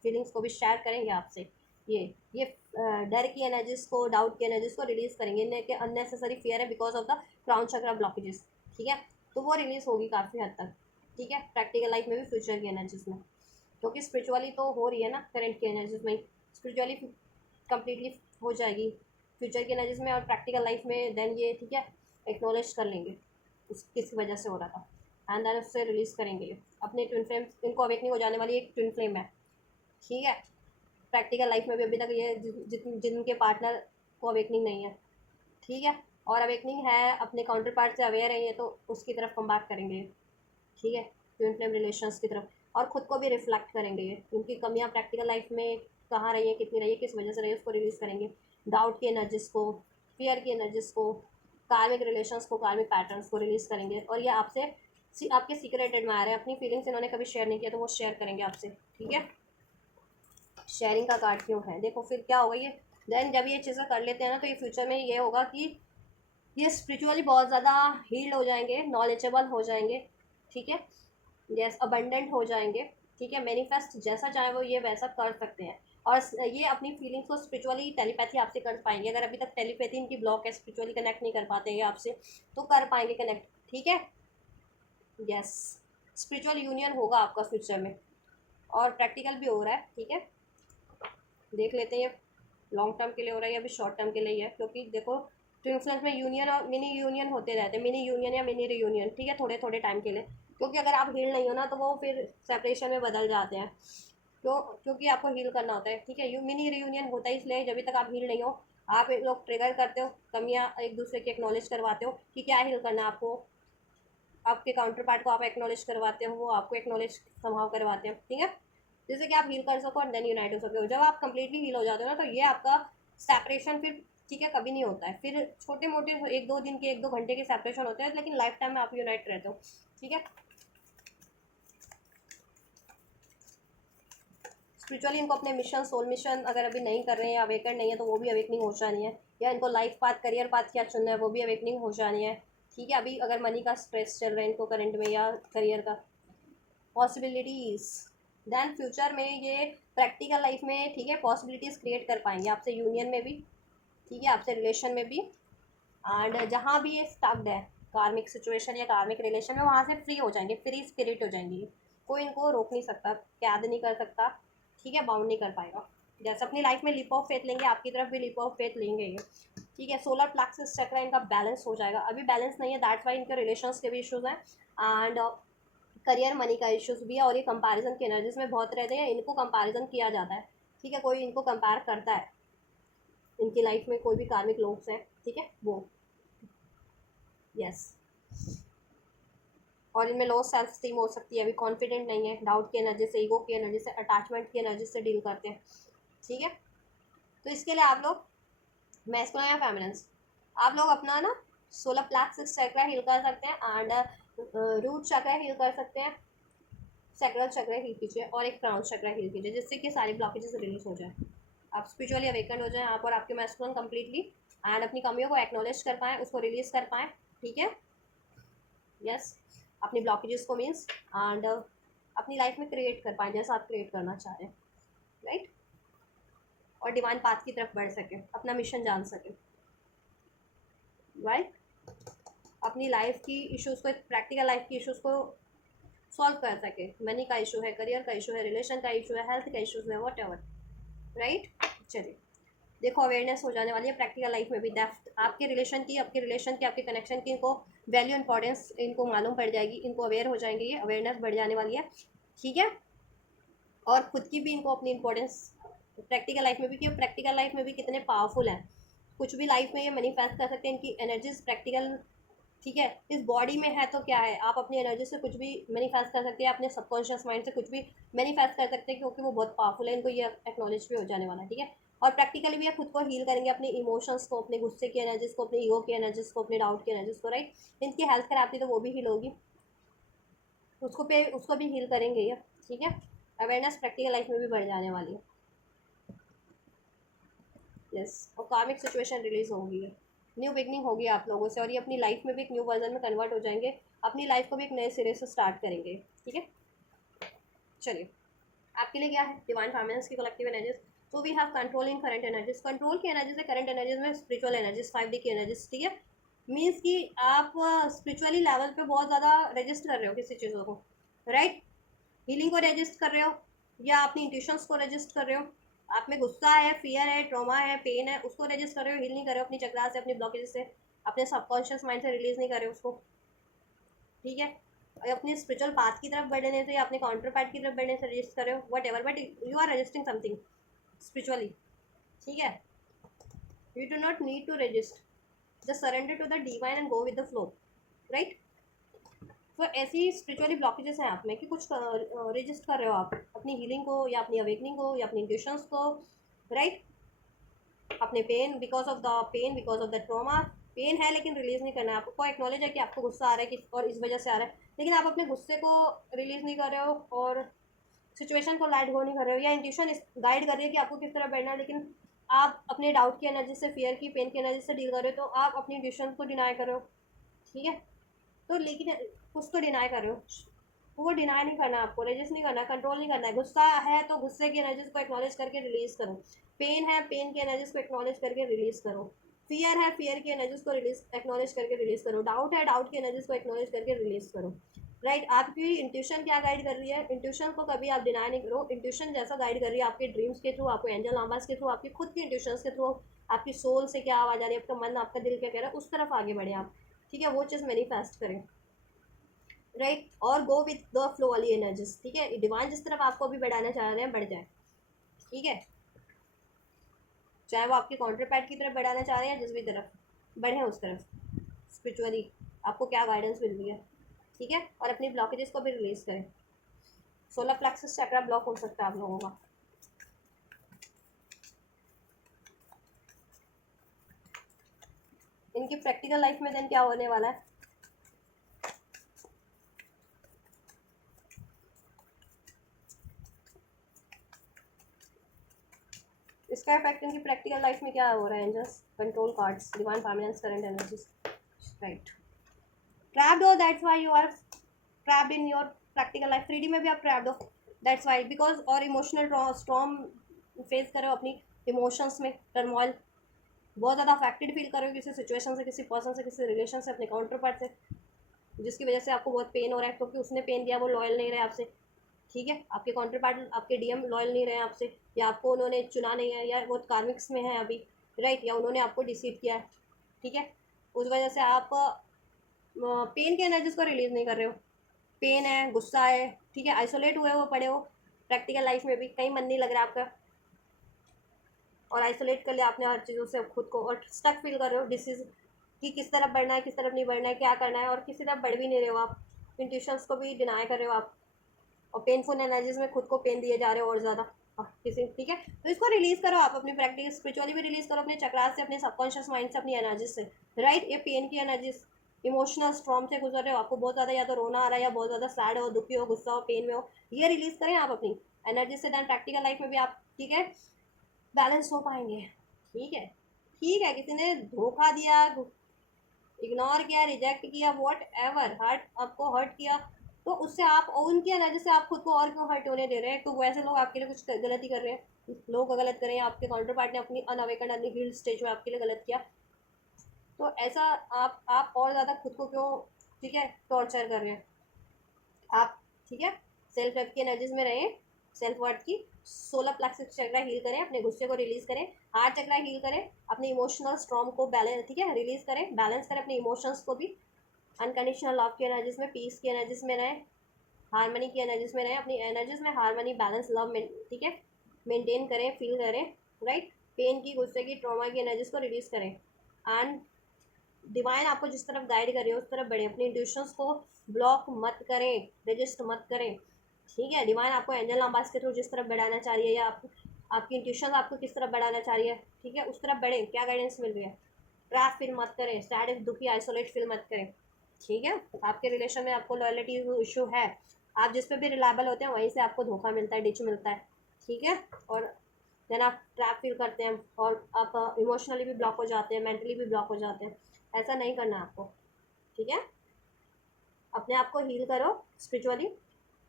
फीलिंग्स को भी शेयर करेंगे आपसे। ये डर की एनर्जीज को, डाउट की एनर्जीज को रिलीज़ करेंगे, इनके अननेसेसरी फियर है because of the crown chakra blockages, ठीक है, तो वो रिलीज़ होगी काफ़ी हद तक, ठीक है, प्रैक्टिकल लाइफ में भी, फ्यूचर की एनर्जीज में। क्योंकि स्पिरिचुअली तो हो रही है ना करंट की एनर्जीज में, स्पिरिचुअली कम्प्लीटली हो जाएगी फ्यूचर की एनर्जीज में और प्रैक्टिकल लाइफ में। देन ये, ठीक है, एक्नॉलेज कर लेंगे उस किस वजह से हो रहा था, एंड देन उससे रिलीज़ करेंगे अपने ट्विन फ्लेम। इनको अवेकनिंग हो जाने वाली एक ट्विन फ्लेम है, ठीक है। प्रैक्टिकल लाइफ में भी अभी तक ये जिनके पार्टनर को अवेकनिंग नहीं है, ठीक है, और अवेकनिंग है, अपने काउंटर पार्ट से अवेयर है ये, तो उसकी तरफ कम बैक करेंगे, ठीक है, ट्विन फ्लेम रिलेशंस की तरफ। और ख़ुद को भी रिफ्लेक्ट करेंगे ये, उनकी कमियां प्रैक्टिकल लाइफ में कहाँ रही है, कितनी रही है, किस वजह से रही है, उसको रिलीज़ करेंगे। डाउट की एनर्जीज को, फियर की एनर्जीज को, कार्मिक रिलेशंस को, कार्मिक पैटर्न्स को रिलीज़ करेंगे। और ये आपसे आपके सीक्रेट एडमायर है, अपनी फीलिंग्स इन्होंने कभी शेयर नहीं किया तो वो शेयर करेंगे आपसे, ठीक है। शेयरिंग का कार्ड क्यों है देखो, फिर क्या होगा ये, देन जब ये चीज़ें कर लेते हैं ना तो ये फ्यूचर में ये होगा कि ये स्पिरिचुअली बहुत ज़्यादा हील्ड हो जाएंगे, नॉलेजेबल हो जाएंगे, ठीक है, यस, अबंडेंट हो जाएंगे, ठीक है। मैनिफेस्ट जैसा चाहे वो ये वैसा कर सकते हैं। और ये अपनी फीलिंग्स को स्पिरिचुअली, टेलीपैथी आपसे कर पाएंगे। अगर अभी तक टेलीपैथी इनकी ब्लॉक है, स्पिरिचुअली कनेक्ट नहीं कर पाते हैं आपसे, तो कर पाएंगे कनेक्ट, ठीक है, यस। स्पिरिचुअल यूनियन होगा आपका फ्यूचर में, और प्रैक्टिकल भी हो रहा है, ठीक है। देख लेते हैं ये लॉन्ग टर्म के लिए हो रहा है या अभी शॉर्ट टर्म के लिए है, क्योंकि देखो ट्विन फ्लेम्स में यूनियन और मिनी यूनियन होते रहते हैं, मिनी यूनियन या मिनी रीयूनियन, ठीक है, थोड़े थोड़े टाइम के लिए। क्योंकि अगर आप हील नहीं हो ना तो वो फिर सेपरेशन में बदल जाते हैं, तो क्योंकि आपको हील करना होता है, ठीक है। मिनी रीयूनियन होता है इसलिए जब तक आप हील नहीं हो, आप लोग ट्रिगर करते हो, कमियाँ एक दूसरे की एक्नॉलेज करवाते हो कि क्या हील करना है आपको, आपके काउंटर पार्ट को आप एक्नॉलेज करवाते हो, वो आपको एक्नॉलेज संभाव करवाते हैं, ठीक है, जैसे कि आप हील कर सको और देन यूनाइट हो सको। जब आप कंप्लीटली हील हो जाते हो ना तो ये आपका सेपरेशन फिर, ठीक है, कभी नहीं होता है, फिर छोटे मोटे 1-2 दिन के, 1-2 घंटे के सेपरेशन होते हैं, लेकिन लाइफ टाइम में आप यूनाइट रहते हो, ठीक है। स्पिरिचुअली इनको अपने मिशन, सोल मिशन अगर अभी नहीं कर रहे हैं, अवेकन नहीं है, तो वो भी अवेकनिंग हो जानी है। या इनको लाइफ पाथ, करियर पाथ क्या चुनना है वो भी अवेकनिंग हो जानी है, ठीक है। अभी अगर मनी का स्ट्रेस चल रहा है इनको करंट में, या करियर का, पॉसिबिलिटीज़, देन फ्यूचर में ये प्रैक्टिकल लाइफ में, ठीक है, पॉसिबिलिटीज़ क्रिएट कर पाएंगे आपसे यूनियन में भी, ठीक है, आपसे रिलेशन में भी। एंड जहाँ भी ये स्टक्ड है कार्मिक सिचुएशन या कार्मिक रिलेशन में, वहाँ से फ्री हो जाएंगे, फ्री स्पिरिट हो जाएंगे, कोई इनको रोक नहीं सकता, कैद नहीं कर सकता, ठीक है, बाउंड नहीं कर पाएगा। जैसे अपनी लाइफ में लीप ऑफ फेथ लेंगे, आपकी तरफ भी लीप ऑफ फेथ लेंगे ये, ठीक है। सोलर प्लेक्सस चक्र इनका बैलेंस हो जाएगा, अभी बैलेंस नहीं है, दैट्स वाई इनके रिलेशंस के भी इश्यूज हैं, एंड करियर मनी का इश्यूज भी है। और ये कंपैरिजन की एनर्जीज में बहुत रहते हैं, इनको कंपैरिजन किया जाता है, ठीक है, कोई इनको कंपेयर करता है, इनकी लाइफ में कोई भी कार्मिक लोग हैं, ठीक है, वो, यस। और इनमें लो सेल्फ स्टीम हो सकती है, अभी कॉन्फिडेंट नहीं है, डाउट की एनर्जी से, ईगो की एनर्जी से, अटैचमेंट की एनर्जी से डील करते हैं, ठीक है। तो इसके लिए आप लोग मैस्कुलिन या फेमिनिन्स, आप लोग अपना ना सोलर प्लेक्सस चक्र हील कर सकते हैं, एंड रूट चक्र हील कर सकते हैं, सैक्रल चक्र हील कीजिए और एक क्राउन चक्र हील कीजिए, जिससे कि सारी ब्लॉकेजेस रिलीज हो जाए, आप स्पिरिचुअली अवेकन हो जाएं आप, और आपके मैस्कुलिन कंप्लीटली एंड अपनी कमियों को एक्नॉलेज कर पाएँ, उसको रिलीज कर पाएँ। ठीक है, यस, अपनी ब्लॉकेजेस को मीन्स एंड अपनी लाइफ में क्रिएट कर पाएँ जैसा आप क्रिएट करना चाह रहे हैं, राइट, और डिवाइन पाथ की तरफ बढ़ सके, अपना मिशन जान सके, राइट, अपनी लाइफ की इश्यूज़ को, प्रैक्टिकल लाइफ की इश्यूज़ को सॉल्व कर सके। मनी का इशू है, करियर का इशू है, रिलेशन का इशू है, हेल्थ का इशूज़ है, वॉट एवर, राइट। चलिए, देखो अवेयरनेस हो जाने वाली है प्रैक्टिकल लाइफ में भी, डेप्थ आपके रिलेशन की, आपके कनेक्शन की, इनको वैल्यू इंपॉर्टेंस इनको मालूम पड़ जाएगी, इनको अवेयर हो जाएंगे, ये अवेयरनेस बढ़ जाने वाली है। ठीक है, और खुद की भी इनको अपनी इंपॉर्टेंस प्रैक्टिकल लाइफ में भी, कि प्रैक्टिकल लाइफ में भी कितने पावरफुल हैं, कुछ भी लाइफ में ये मैनिफेस्ट कर सकते हैं, इनकी एनर्जीज प्रैक्टिकल। ठीक है, इस बॉडी में है तो क्या है, आप अपनी एनर्जी से कुछ भी मैनिफेस्ट कर सकते हैं, अपने सबकॉन्शियस माइंड से कुछ भी मैनिफेस्ट कर सकते हैं, क्योंकि वो बहुत पावरफुल है, इनको ये एक्नॉलेज भी हो जाने वाला है। ठीक है, और प्रैक्टिकली भी ये खुद को हील करेंगे, अपने इमोशंस को, अपने गुस्से की एनर्जीज को, अपने ईगो की एनर्जीज को, अपने डाउट की एनर्जीज को, राइट। इनकी हेल्थ खराब थी तो वो भी हील होगी, उसको भी हील करेंगे ये। ठीक है, अवेयरनेस प्रैक्टिकल लाइफ में भी बढ़ जाने वाली है, यस, और कार्मिक सिचुएशन रिलीज होगी, न्यू बिगनिंग होगी आप लोगों से, और ये अपनी लाइफ में भी एक न्यू वर्जन में कन्वर्ट हो जाएंगे, अपनी लाइफ को भी एक नए सिरे से स्टार्ट करेंगे। ठीक है, चलिए, आपके लिए क्या है डिवाइन फाइनेंस की कलेक्टिव एनर्जीज। तो we have control in current energies, control की एनर्जीज है करंट एनर्जीज में, स्पिरिचुअल एनर्जीज 5D की एनर्जीज। ठीक है, मीन्स कि आप स्पिरिचुअली लेवल पे बहुत ज़्यादा रजिस्ट कर रहे हो किसी चीज़ों को, राइट, हीलिंग को रजिस्ट कर रहे हो, या अपनी इंट्यूशंस को रजिस्ट कर रहे हो, आप में गुस्सा है, फियर है, ट्रॉमा है, पेन है, उसको रजिस्ट कर रहे हो, हील नहीं कर रहे हो अपनी चक्रा से, अपनी ब्लॉकेज से, अपने सबकॉन्शियस माइंड से रिलीज नहीं कर रहे हो उसको। ठीक है, और अपने स्पिरिचुअल पाथ की तरफ बढ़ने से, या अपने काउंटर पार्ट की तरफ बढ़ने से रजिस्ट कर रहे हो, whatever, but you are resisting something spiritually. ठीक है, you do not need to resist, just surrender to the divine and go with the flow, right. तो ऐसी स्पिरिचुअली ब्लॉकेजेस हैं आप में कि कुछ रजिस्ट कर रहे हो आप अपनी हीलिंग को, या अपनी अवेकनिंग को, या अपनी इंट्यूशंस को, राइट, अपने pain, because of the pain, because of the trauma, pain है लेकिन रिलीज नहीं करना है आपको, एक्नॉलेज है कि आपको गुस्सा आ रहा है कि और इस वजह से आ रहा है, लेकिन आप अपने गुस्से को रिलीज नहीं कर रहे हो, और सिचुएशन को लाइट गो नहीं कर रहे हो, या इंट्यूशन गाइड कर रही है कि आपको किस तरह बढ़ना है, लेकिन आप अपने डाउट की एनर्जी से, फियर की, पेन की एनर्जी से डील कर रहे हो, तो आप अपनी इंट्यूशन को डिनाई कर रहे हो। ठीक है, तो लेकिन कुछ तो डिनाई कर रहे हो, वो डिनाई नहीं करना, आपको रजिस्ट नहीं करना, कंट्रोल नहीं करना है। गुस्सा है तो गुस्से की एनर्जीज को एक्नॉलेज करके रिलीज करो, पेन है, पेन की एनर्जीज को एक्नॉलेज करके रिलीज करो, फियर है, फियर की एनर्जीज को रिलीज एक्नॉलेज करके रिलीज करो, डाउट है, डाउट की एनर्जीज को एक्नॉलेज करके रिलीज करो, राइट। आपकी इंट्यूशन क्या गाइड कर रही है, इंट्यूशन को कभी आप डिनाई नहीं करो, इंट्यूशन जैसा गाइड कर रही है आपके ड्रीम्स के थ्रू, आपको एंजल आवाज के थ्रू, आपकी खुद की इंट्यूशन के थ्रू, आपकी सोल से क्या आवाज़ आ रही है, आपका मन, आपका दिल क्या कह रहा है, उस तरफ आगे बढ़े आप। ठीक है, वो चीज़ मैनिफेस्ट करें, राइट, और गो विथ द फ्लो वाली एनर्जीज। ठीक है, डिवाइन जिस तरफ आपको अभी बढ़ाना चाह रहे हैं बढ़ जाए। ठीक है, चाहे वो आपके काउंटर पैट की तरफ बढ़ाना चाह रहे हैं, जिस भी तरफ बढ़े उस तरफ स्पिरिचुअली आपको क्या गाइडेंस मिल रही है। ठीक है, और अपनी ब्लॉकेजेस को भी रिलीज करें। सोलर प्लेक्सस चक्रा ब्लॉक हो सकता है आप लोगों का, इनकी प्रैक्टिकल लाइफ में देन क्या होने वाला है। इसका इफेक्ट इनकी प्रैक्टिकल लाइफ में क्या हो रहा है, angels, control cards, divine feminines, current energies, right, trapped हो, that's why you are trapped in your practical life. 3D में भी आप ट्रैप्ड हो, दैट्स व्हाई, बिकॉज, और इमोशनल स्टॉर्म फेस करो अपनी इमोशंस में, टर्मोइल, बहुत ज़्यादा अफेक्टेड फील करो किसी सिचुएशन से, किसी पर्सन से, किसी रिलेशन से, अपने काउंटर पार्ट से, जिसकी वजह से आपको बहुत पेन हो रहा है, क्योंकि उसने पेन दिया, वो लॉयल नहीं रहे आपसे। ठीक है, आपके काउंटर पार्ट, आपके डीएम लॉयल नहीं रहे आपसे, या आपको उन्होंने चुना नहीं है, या वो कार्मिक्स में है अभी, राइट, या उन्होंने आपको डिसीव किया है। ठीक है, उस वजह से आप पेन के एनर्जीज को रिलीज नहीं कर रहे हो, पेन है, गुस्सा है। ठीक है, आइसोलेट हुए हो, पड़े हो प्रैक्टिकल लाइफ में भी, कहीं मन नहीं लग रहा आपका, और आइसोलेट कर लिया आपने हर चीज़ों से खुद को, और स्टक फील कर रहे हो डिसीज कि किस तरफ बढ़ना है, किस तरफ नहीं बढ़ना है, क्या करना है, और किसी तरफ बढ़ भी नहीं रहे हो आप, इंट्यूशंस को भी डिनाई कर रहे हो आप, और पेनफुल एनर्जीज में खुद को पेन दिए जा रहे हो और ज़्यादा किसी। ठीक है, तो इसको रिलीज करो आप अपनी प्रैक्टिस स्पिरिचुअली भी रिलीज करो, अपने चक्रास से, अपने सबकॉन्शियस माइंड से, अपनी एनर्जीज से, राइट। ये पेन की एनर्जीज, इमोशनल स्ट्रॉम से गुजर रहे हो, आपको बहुत ज़्यादा या तो रोना आ रहा है या बहुत ज़्यादा सैड हो, दुखी हो, गुस्सा हो, पेन में हो, ये रिलीज करें आप अपनी एनर्जी से, देन प्रैक्टिकल लाइफ में भी आप ठीक है बैलेंस हो पाएंगे। ठीक है, किसी ने धोखा दिया, इग्नोर किया, रिजेक्ट किया, वॉट एवर, हर्ट आपको हर्ट किया, तो उससे आप उनकी एनर्जी से आप खुद को और क्यों हर्ट होने दे रहे हैं? तो वैसे लोग आपके लिए कुछ गलती कर रहे हैं, लोग गलत कर रहे हैं, आपके काउंटर पार्ट ने अपनी अनअवेकन अनहील्ड स्टेज में आपके लिए गलत किया, तो ऐसा आप और ज़्यादा खुद को क्यों ठीक है टॉर्चर कर रहे हैं आप? ठीक है, सेल्फ लव की एनर्जीज में रहें, सेल्फ वर्थ की। सोलर प्लेक्सस चक्रा हील करें, अपने गुस्से को रिलीज करें, हार्ट चक्रा हील करें, अपने इमोशनल स्ट्रॉम को बैलेंस ठीक है रिलीज करें, बैलेंस करें अपने इमोशंस को भी, अनकंडीशनल लव की एनर्जीज में, पीस की एनर्जीज में रहें, हारमनी की एनर्जीज में रहें, अपनी एनर्जीज में हारमनी बैलेंस लव में ठीक है मेंटेन करें, फील करें, राइट। पेन की, गुस्से की, ट्रॉमा की एनर्जीज को रिलीज करें, एंड डिवाइन आपको जिस तरफ गाइड कर रही है उस तरफ बढ़े, अपनी इंट्यूशंस को ब्लॉक मत करें, रजिस्ट मत करें, ठीक है। डिवाइन आपको एंजल नंबर्स के थ्रू जिस तरफ बढ़ाना चाह रही है, या आपकी इंट्यूशन आपको किस तरफ बढ़ाना चाह रही है, ठीक है, उस तरफ बढ़े, क्या गाइडेंस मिल रही है। ट्रैप फील मत करें, सैड दुखी आइसोलेट फील मत करें, ठीक है। आपके रिलेशन में आपको लॉयल्टी इशू है, आप जिस पे भी रिलायबल होते हैं वहीं से आपको धोखा मिलता है, डिच मिलता है, ठीक है। और देन आप ट्रैप फील करते हैं और आप इमोशनली भी ब्लॉक हो जाते हैं, मेंटली भी ब्लॉक हो जाते हैं, ऐसा नहीं करना आपको, ठीक है। अपने आप को हील करो स्पिरिचुअली,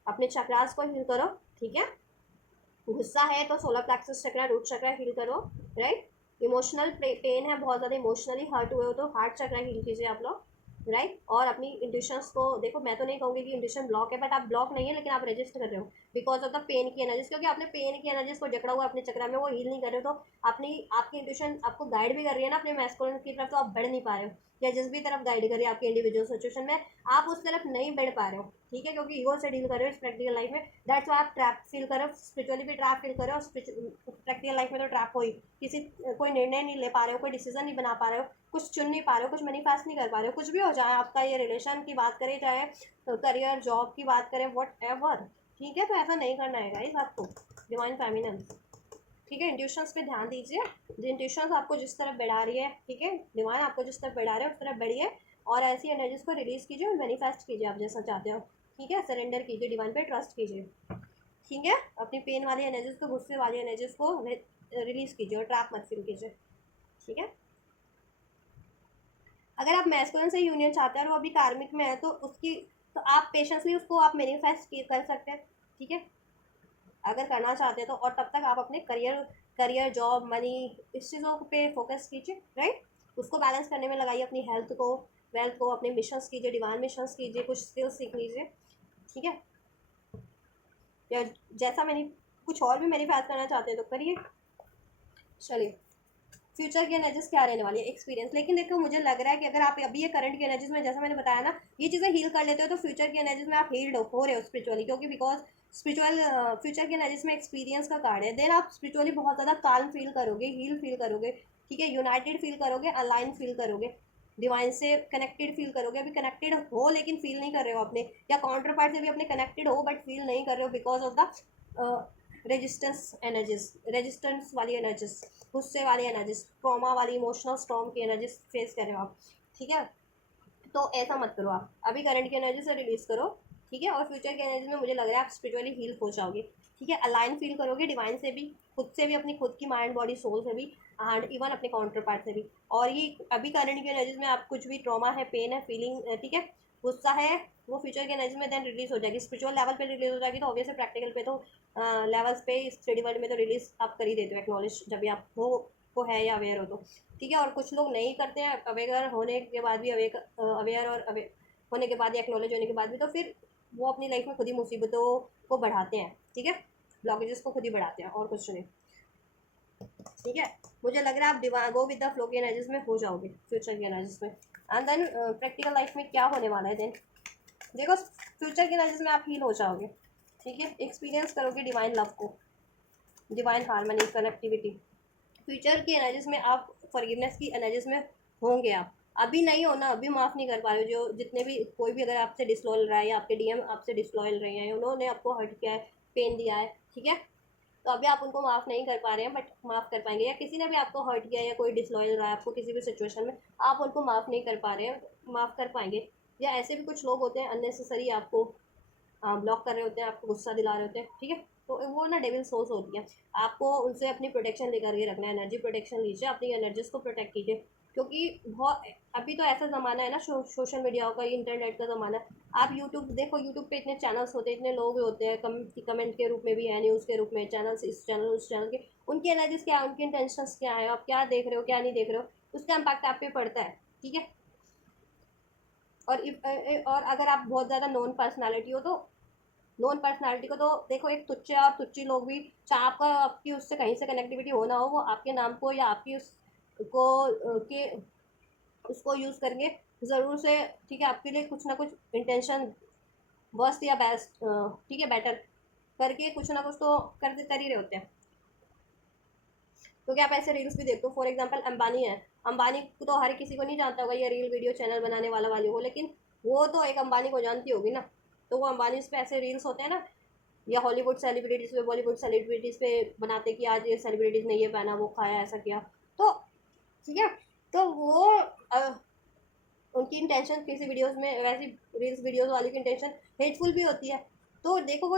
अपने चक्रास को हील करो, ठीक है। गुस्सा है तो सोलर प्लेक्सस चक्रा, रूट चक्रा हील करो, राइट। इमोशनल पेन है, बहुत ज़्यादा इमोशनली हर्ट हुए हो तो हार्ट चक्रा हील कीजिए आप लोग, राइट। और अपनी इंट्यूशंस को देखो, मैं तो नहीं कहूँगी कि इंट्यूशन ब्लॉक है, बट आप ब्लॉक नहीं है लेकिन आप रजिस्ट कर रहे हो बिकॉज ऑफ द पेन की एनर्जीज, क्योंकि आपने पेन की एनर्जीज को जकड़ा हुआ अपने चक्रा में, वो हील नहीं कर रहे हो, तो अपनी आपकी इंट्यूशन आपको गाइड भी कर रही है ना अपने मैस्कुलिन की तरफ, तो आप बढ़ नहीं पा रहे हो, या जिस भी तरफ गाइड कर रही है आपकी इंडिविजुअल सिचुएशन में, आप उस तरफ नहीं बढ़ पा रहे हो, ठीक है, क्योंकि ईगो से डील कर रहे हो इस प्रैक्टिकल लाइफ में, दैट्स वाई आप ट्रैप फील करो, स्पिरिचुअली भी ट्रैप फील करो, प्रैक्टिकल लाइफ में तो ट्रैप हो ही, किसी कोई निर्णय नहीं ले पा रहे हो, कोई डिसीजन नहीं बना पा रहे हो, कुछ चुन नहीं पा रहे हो, कुछ मैनिफेस्ट नहीं कर पा रहे हो, कुछ भी हो जाए आपका, ये रिलेशन की बात करें, चाहे करियर जॉब की बात करें, वट एवर, ठीक है। तो ऐसा नहीं करना है गाइस आपको, डिवाइन फेमिनिन, ठीक है। इंट्यूशंस पे ध्यान दीजिए, इंट्यूशंस आपको जिस तरफ बढ़ा रही है, ठीक है, डिवाइन आपको जिस तरफ बढ़ा रहे है उस तरफ बढ़िए, और ऐसी एनर्जीज को रिलीज कीजिए और मैनिफेस्ट कीजिए आप जैसा चाहते हो, ठीक है। सरेंडर कीजिए, डिवाइन पे ट्रस्ट कीजिए, ठीक है। अपनी पेन वाली एनर्जीज को, गुस्से वाली एनर्जीज को रिलीज कीजिए और ट्रैप मत फील कीजिए, ठीक है। अगर आप मैस्कुलिन से यूनियन चाहते हैं और वो अभी कार्मिक में है, तो उसकी तो आप पेशेंसली उसको आप मैनिफेस्ट कर सकते हैं, ठीक है, अगर करना चाहते हैं तो। और तब तक आप अपने करियर जॉब मनी इस चीज़ों पे फोकस कीजिए, राइट। उसको बैलेंस करने में लगाइए, अपनी हेल्थ को, वेल्थ को, अपने मिशंस कीजिए, डिवाइन मिशंस कीजिए, कुछ स्किल्स सीख लीजिए, ठीक है। या जैसा मैंने कुछ और भी मैनिफेस्ट करना चाहते हैं तो करिए। चलिए, फ्यूचर की एनर्जीज क्या रहने वाली है, एक्सपीरियंस। लेकिन देखो, मुझे लग रहा है कि अगर आप अभी ये करंट की एनर्जीज में, जैसा मैंने बताया ना, ये चीज़ें हील कर लेते हो, तो फ्यूचर की एनर्जीज में आप हील्ड हो रहे हो स्पिरिचुअली, क्योंकि बिकॉज स्पिरिचुअल फ्यूचर की एनर्जीज में एक्सपीरियंस का कार्ड है, देन आप स्पिरिचुअली बहुत ज़्यादा काल्म फील करोगे, हील फील करोगे, ठीक है, यूनाइटेड फील करोगे, अलाइन फील करोगे, डिवाइन से कनेक्टेड फील करोगे। अभी कनेक्टेड हो लेकिन फील नहीं कर रहे हो अपने, या काउंटर पार्ट से भी अपने कनेक्टेड हो बट फील नहीं कर रहे हो बिकॉज ऑफ द रेजिस्टेंस वाली एनर्जीज, गुस्से वाली एनर्जीज, ट्रॉमा वाली, इमोशनल स्टॉर्म की एनर्जीज फेस कर रहे हो आप, ठीक है। तो ऐसा मत करो, आप अभी करंट की एनर्जी से रिलीज करो, ठीक है। और फ्यूचर की एनर्जी में मुझे लग रहा है आप स्पिरिचुअली हील हो जाओगे, ठीक है, अलाइन फील करोगे डिवाइन से भी, खुद से भी, अपनी खुद की माइंड बॉडी सोल से भी, एंड इवन अपने काउंटर पार्ट से भी। और ये अभी करंट की एनर्जीज में आप कुछ भी ट्रॉमा है, पेन है, फीलिंग, ठीक है, गुस्सा है, वो फ्यूचर की एनर्जी में देन रिलीज हो जाएगी, स्पिरिचुअल लेवल पे रिलीज हो जाएगी, तो ऑब्वियसली प्रैक्टिकल पे तो लेवल्स पे इस 3D वर्ल्ड में तो रिलीज आप कर ही देते हो, एक्नॉलेज जब भी आप हो को है या अवेयर हो तो, ठीक है। और कुछ लोग नहीं करते हैं, अवेयर होने के बाद भी, अवेयर और होने के बाद या एक्नॉलेज होने के बाद भी, तो फिर वो अपनी लाइफ में खुद ही मुसीबतों को बढ़ाते हैं, ठीक है, ब्लॉकेजेस को खुद ही बढ़ाते हैं, और कुछ नहीं, ठीक है। मुझे लग रहा है आप गो विद द फ्लो की एनर्जीज में हो जाओगे, फ्यूचर की एनर्जीज में। एंड देन प्रैक्टिकल लाइफ में क्या होने वाला है देन, देखो, फ्यूचर की एनर्जीज में आप हील हो जाओगे, ठीक है, एक्सपीरियंस करोगे डिवाइन लव को, डिवाइन हार्मनी, कनेक्टिविटी। फ्यूचर की एनर्जीज में आप फॉरगिवनेस की एनर्जीज में होंगे आप, अभी नहीं होना, अभी माफ़ नहीं कर पा रहे हो, जो जितने भी कोई भी अगर आपसे डिसलॉयल रहा है या आपके डीएम आपसे डिसलॉयल रहे हैं, उन्होंने आपको हर्ट किया है, पेन दिया है, ठीक है, तो अभी आप उनको माफ़ नहीं कर पा रहे हैं, बट माफ़ कर पाएंगे। या किसी ने भी आपको हर्ट किया या कोई डिसलॉयल रहा है आपको किसी भी सिचुएशन में, आप उनको माफ़ नहीं कर पा रहे हैं, माफ़ कर पाएंगे। या ऐसे भी कुछ लोग होते हैं अननेसेसरी आपको ब्लॉक कर रहे होते हैं, आपको गुस्सा दिला रहे होते हैं, ठीक है। तो वो ना डेविल सोर्स होती है। आपको उनसे अपनी प्रोटेक्शन लेकर के रखना है, एनर्जी प्रोटेक्शन लीजिए, अपनी एनर्जीज को प्रोटेक्ट कीजिए। क्योंकि बहुत अभी तो ऐसा ज़माना है ना, सोशल मीडिया का, इंटरनेट का ज़माना है। आप यूट्यूब देखो, यूट्यूब पे इतने चैनल्स होते हैं, इतने लोग होते हैं, कमेंट के रूप में भी है, न्यूज़ के रूप में, चैनल्स, इस चैनल उस चैनल के, उनकी एनर्जीज क्या है, उनकी इंटेंशंस क्या है, आप क्या देख रहे हो क्या नहीं देख रहे हो, उसका इम्पैक्ट आप पे पड़ता है, ठीक है। और अगर आप बहुत ज़्यादा नॉन पर्सनैलिटी हो, तो नॉन पर्सनालिटी को तो देखो, एक तुच्चे और तुच्ची लोग भी, चाहे आपका आपकी उससे कहीं से कनेक्टिविटी हो ना हो, वो आपके नाम को या आपकी उसको के उसको यूज़ करेंगे ज़रूर से, ठीक है, आपके लिए कुछ ना कुछ इंटेंशन वर्स्ट या बेस्ट, ठीक है, बेटर करके कुछ ना कुछ तो कर ही रहे होते हैं। क्योंकि आप ऐसे रील्स भी देखते हो, फॉर एग्जाम्पल अंबानी है, अंबानी को तो हर किसी को नहीं जानता होगा ये रील वीडियो चैनल बनाने वाला वाली हो, लेकिन वो तो एक अंबानी को जानती होगी ना। तो वो अंबानी पे ऐसे रील्स होते हैं ना, या हॉलीवुड सेलिब्रिटीज़ पे, बॉलीवुड सेलिब्रिटीज़ पे बनाते कि आज ये सेलिब्रिटीज़ ने ये पहना, वो खाया, ऐसा किया, तो ठीक है। तो वो उनकी इंटेंशन किसी वीडियोस में, वैसी रील्स वीडियोस वाली की इंटेंशन हेटफुल भी होती है। तो देखो, वो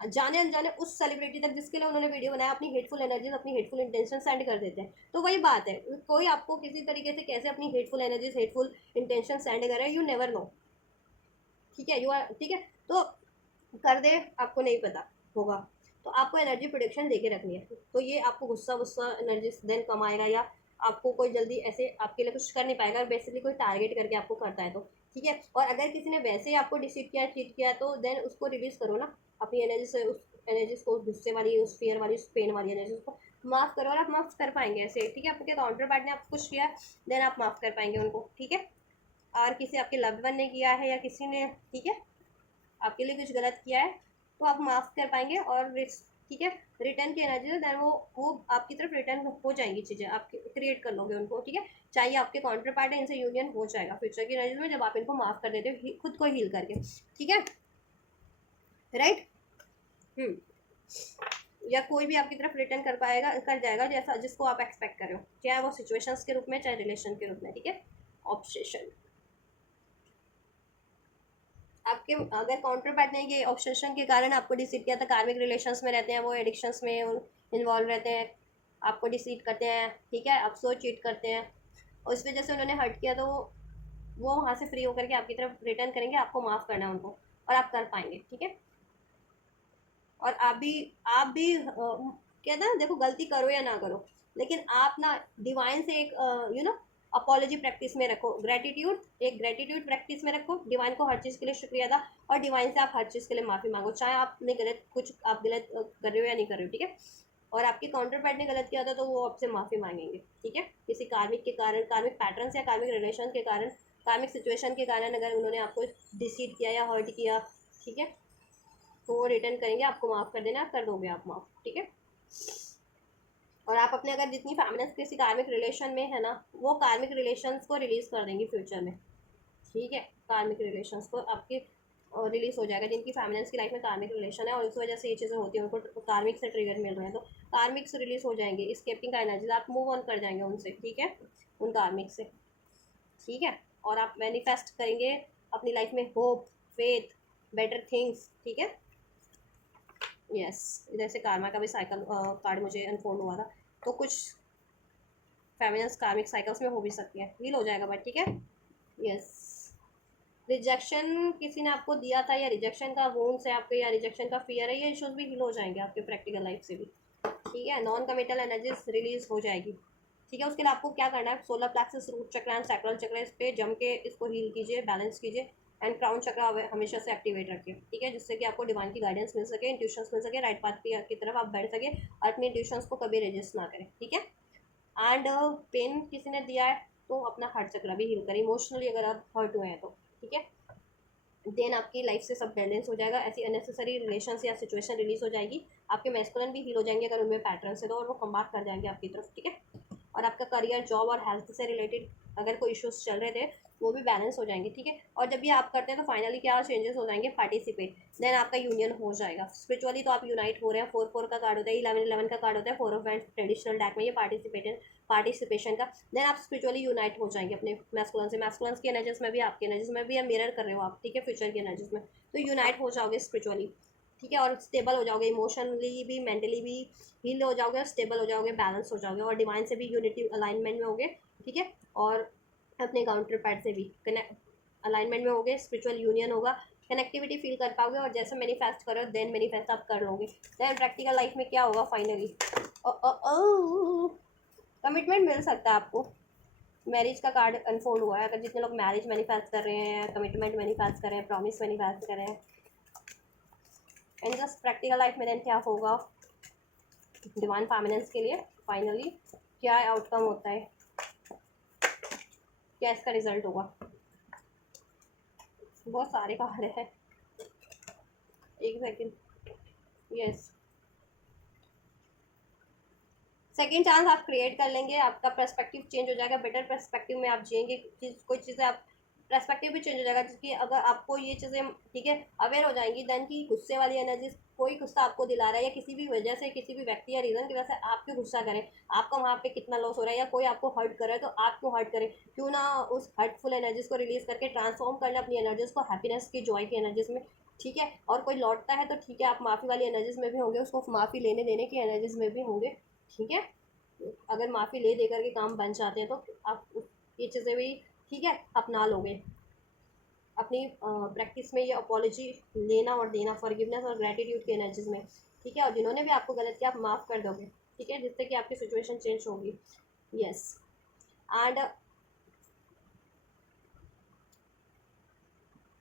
जाने अनजाने उस सेलिब्रिटी तक जिसके लिए उन्होंने वीडियो बनाया, अपनी हेटफुल एनर्जीज, अपनी हेटफुल इंटेंशन सेंड कर देते हैं। तो वही बात है, कोई आपको किसी तरीके से कैसे अपनी hateful energies, hateful intention send कर रहा है, यू नेवर नो, ठीक है, यू आर, ठीक है। तो कर दे, आपको नहीं पता होगा। तो आपको एनर्जी प्रोडक्शन देके रखनी है। तो ये आपको गुस्सा वुस्सा एनर्जी देन कम आएगा, या आपको कोई जल्दी ऐसे आपके लिए कुछ कर नहीं पाएगा, बेसिकली कोई टारगेट करके आपको करता है तो, ठीक है। और अगर किसी ने वैसे ही आपको डिसीट किया, चीट किया, तो देन उसको रिलीज करो ना अपनी एनर्जी से, उस एनर्जी को, उस गुस्से वाली, उस फियर वाली, उस पेन वाली एनर्जी को माफ़ करो। और आप माफ़ कर पाएंगे ऐसे, ठीक है। आपके काउंटर पार्ट ने आपको कुछ किया, देन आप माफ़ कर पाएंगे उनको, ठीक है। और किसी आपके लव्ड वन ने किया है, या किसी ने, ठीक है, आपके लिए कुछ गलत किया है, तो आप माफ़ कर पाएंगे। और ठीक है, रिटर्न की एनर्जी है, देन वो आपकी तरफ रिटर्न हो जाएंगी चीज़ें, आप क्रिएट कर लोगे उनको, ठीक है। चाहिए आपके काउंटर पार्ट है, इनसे यूनियन हो जाएगा फ्यूचर की एनर्जी में, जब आप इनको माफ़ कर देते हो खुद को हील करके, ठीक है, राइट। या कोई भी आपकी तरफ रिटर्न कर पाएगा, कर जाएगा जैसा जिसको आप एक्सपेक्ट कर रहे हो, चाहे वो सिचुएशंस के रूप में, चाहे रिलेशन के रूप में, ठीक है। ऑब्सेशन, आपके अगर काउंटर पार्ट ने ये ऑब्सेशन के कारण आपको डिसीट किया था, कार्मिक रिलेशंस में रहते हैं, वो एडिक्शंस में इन्वॉल्व रहते हैं, आपको डिसीट करते हैं, ठीक है, आपसे चीट करते हैं, और इस वजह से उन्होंने हर्ट किया, तो वो वहाँ से फ्री होकर के आपकी तरफ रिटर्न करेंगे, आपको माफ़ करना है उनको, और आप कर पाएंगे, ठीक है। और आप भी कहते हैं ना, देखो गलती करो या ना करो, लेकिन आप ना डिवाइन से एक अपॉलॉजी प्रैक्टिस में रखो, ग्रेटिट्यूड, एक ग्रेटिट्यूड प्रैक्टिस में रखो, डिवाइन को हर चीज़ के लिए शुक्रिया अदा, और डिवाइन से आप हर चीज़ के लिए माफ़ी मांगो, चाहे आपने गलत कुछ, आप गलत कर रहे हो या नहीं कर रहे हो, ठीक है। और आपके काउंटर पार्ट ने गलत किया था, तो वो आपसे माफ़ी मांगेंगे, ठीक है। किसी कार्मिक के कारण, कार्मिक पैटर्न या कार्मिक रिलेशन के कारण, कार्मिक सिचुएशन के कारण अगर उन्होंने आपको डिसीट किया या हर्ट किया, ठीक है, तो वो रिटर्न करेंगे, आपको माफ़ कर देना, कर दोगे आप माफ़, ठीक है। और आप अपने अगर जितनी फैमिलीज किसी कार्मिक रिलेशन में है ना, वो कार्मिक रिलेशंस को रिलीज कर देंगी फ्यूचर में, ठीक है। कार्मिक रिलेशंस को आपके रिलीज हो जाएगा, जिनकी फैमिलीज की लाइफ में कार्मिक रिलेशन है और उस वजह से ये चीज़ें होती हैं, उनको कार्मिक से ट्रिगर मिल रहे हैं, तो कार्मिक से रिलीज हो जाएंगे, इस्केपिंग का एनर्जीज, आप मूव ऑन कर जाएंगे उनसे, ठीक है, उन कार्मिक से, ठीक है। और आप मैनिफेस्ट करेंगे अपनी लाइफ में होप, फेथ, बेटर थिंग्स, ठीक है। यस, इधर से कार्मा का भी साइकिल कार्ड मुझे अनफोल्ड हुआ था, तो कुछ फेमिनिस्ट कार्मिक साइकिल्स में हो भी सकती है, हील हो जाएगा बट, ठीक है। यस, रिजेक्शन किसी ने आपको दिया था, या रिजेक्शन का वोन्स है आपके, या रिजेक्शन का फियर है, ये इश्यूज भी हील हो जाएंगे आपके प्रैक्टिकल लाइफ से भी, ठीक है। नॉन कमिटल एनर्जीज रिलीज हो जाएगी, ठीक है। उसके लिए आपको क्या करना है, सोलर प्लेक्सस, रूट चक्र एंड सैक्रल चक्र, इस पे जम के इसको हील कीजिए, बैलेंस कीजिए, एंड क्राउन चक्र हमेशा से एक्टिवेट रखिए, ठीक है, जिससे कि आपको डिवाइन की गाइडेंस मिल सके, इंट्यूशंस मिल सके, राइट पाथ की तरफ आप बढ़ सके, और अपने इंट्यूशंस को कभी रेजिस्ट ना करें, ठीक है। एंड पेन किसी ने दिया है, तो अपना हार्ट चक्र भी हील करें, इमोशनली अगर आप हर्ट हुए हैं तो, ठीक है। देन आपकी लाइफ से सब बैलेंस हो जाएगा, ऐसी अननेसेसरी रिलेशन या सिचुएशन रिलीज हो जाएगी, आपके मैस्कुलिन भी हील हो जाएंगे अगर उनमें पैटर्न है तो, और वो कम बैक कर जाएंगे आपकी तरफ, ठीक है। और आपका करियर, जॉब और हेल्थ से रिलेटेड अगर कोई इश्यूज चल रहे थे वो भी बैलेंस हो जाएंगे, ठीक है। और जब ये आप करते हैं तो फाइनली क्या चेंजेस हो जाएंगे, पार्टिसिपेट, देन आपका यूनियन हो जाएगा। स्पिरिचुअली तो आप यूनाइट हो रहे हैं, 4 4 का कार्ड होता है, 11 11 का कार्ड होता है, 4 ऑफ वांड्स ट्रेडिशनल डेक में ये पार्टिसिपेशन का, देन आप स्पिरिचुअली यूनाइट हो जाएंगे अपने मैस्कुलिन से। मैस्कुलिन की एनर्जीज में भी आपकी एनर्जीज में भी मिरर कर रहे हो आप, ठीक है, फ्यूचर की एनर्जीज में, तो यूनाइट हो जाओगे स्पिरिचुअली, ठीक है। और स्टेबल हो जाओगे, इमोशनली भी मेंटली भी हील हो जाओगे, और स्टेबल हो जाओगे, बैलेंस हो जाओगे, और डिवाइन से भी यूनिटी अलाइनमेंट में होगे, ठीक है। और अपने काउंटर पार्ट से भी कनेक्ट अलाइनमेंट में होगे, स्पिरिचुअल यूनियन होगा, कनेक्टिविटी फील कर पाओगे, और जैसे मैनिफेस्ट करो देन मैनिफेस्ट आप कर लोगे। देन प्रैक्टिकल लाइफ में क्या होगा फाइनली, कमिटमेंट मिल सकता है आपको। मैरिज का कार्ड अनफोल्ड हुआ है, अगर जितने लोग मैरिज मैनिफेस्ट कर रहे हैं, कमिटमेंट मैनिफेस्ट कर रहे हैं, प्रॉमिस मैनिफेस्ट कर रहे हैं, एंड जस्ट प्रैक्टिकल लाइफ में देन क्या होगा डिवाइन फेमिनिन्स के लिए, फाइनली क्या आउटकम होता है, क्या इसका रिजल्ट होगा। बहुत सारे कार्ड है, एक सेकेंड, यस, सेकेंड चांस आप क्रिएट कर लेंगे, आपका पर्सपेक्टिव चेंज हो जाएगा, बेटर पर्सपेक्टिव में आप जिएंगे, कोई चीज़ें आप पर्सपेक्टिव भी चेंज हो जाएगा, जिसकी अगर आपको ये चीज़ें, ठीक है, अवेयर हो जाएंगी, देन की गुस्से वाली एनर्जी, कोई गुस्सा आपको दिला रहा है या किसी भी वजह से, किसी भी व्यक्ति या रीज़न की वजह से आप क्यों गुस्सा करें, आपका वहाँ पे कितना लॉस हो रहा है, या कोई आपको हर्ट कर रहा है तो आप क्यों हर्ट करें, क्यों ना उस हर्टफुल एनर्जीज को रिलीज करके ट्रांसफॉर्म कर लें अपनी एनर्जीज को हैप्पीनेस की, जॉय की एनर्जीज में, ठीक है। और कोई लौटता है तो ठीक है, आप माफ़ी वाली एनर्जीज में भी होंगे, उसको माफ़ी लेने देने की एनर्जीज में भी होंगे, ठीक है। अगर माफ़ी ले दे करके काम बन जाते हैं तो आप ये चीज़ें भी, ठीक है, अपना लोगे अपनी प्रैक्टिस में, ये अपॉलॉजी लेना और देना, फॉरगिवनेस और ग्रेटिट्यूड की एनर्जीज में, ठीक है। और जिन्होंने भी आपको गलत किया आप माफ़ कर दोगे, ठीक है, जिससे कि आपकी सिचुएशन चेंज होगी, यस। एंड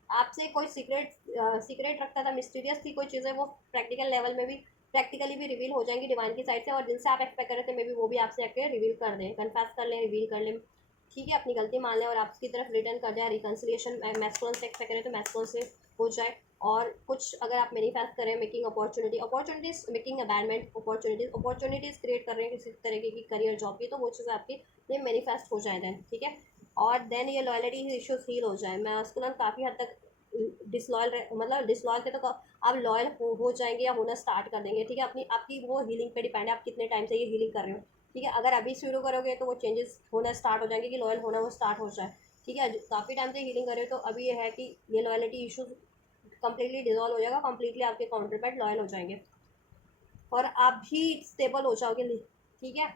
आपसे कोई सीक्रेट रखता था, मिस्टीरियस थी कोई चीज़ें, वो प्रैक्टिकल लेवल में भी प्रैक्टिकली भी रिवील हो जाएंगी डिवाइन की साइड से, और जिनसे आप एक्सपेक्ट कर रहे थे मे बी वो भी आपसे आके रिवील कर दें, कन्फेस कर लें, रिवील कर लें, ठीक है, अपनी गलती मान लें और आपकी तरफ रिटर्न कर जाए, रिकन्सिलिएशन मैस्कुलिन से एक्सपेक्ट करें तो मैस्कुलिन से हो जाए। और कुछ अगर आप मैनिफेस्ट करें, making opportunities making abandonment opportunities create कर रहे हैं किसी तरीके की करियर जॉब की, तो वो चीज़ें आपकी ये मैनिफेस्ट हो जाए देन, ठीक है। और देन ये लॉयलिटी इश्यूज हील हो जाए, मैस्कुलिन काफ़ी हद तक डिसलॉयल, मतलब डिसलॉयल थे तो आप लॉयल हो जाएंगे या होना स्टार्ट कर देंगे, ठीक है। अपनी आपकी वो हीलिंग पे डिपेंड है, आप कितने टाइम से ये हीलिंग कर रहे हो, ठीक है। अगर अभी शुरू करोगे तो वो चेंजेस होना स्टार्ट हो जाएंगे कि लॉयल होना वो स्टार्ट हो जाए, ठीक है। काफ़ी टाइम से हीलिंग कर रहे हो तो अभी ये है कि ये लॉयलिटी इशूज कम्प्लीटली डिजॉल्व हो जाएगा, कम्प्लीटली आपके काउंटर पार्ट लॉयल हो जाएंगे और आप भी स्टेबल हो जाओगे, ठीक है,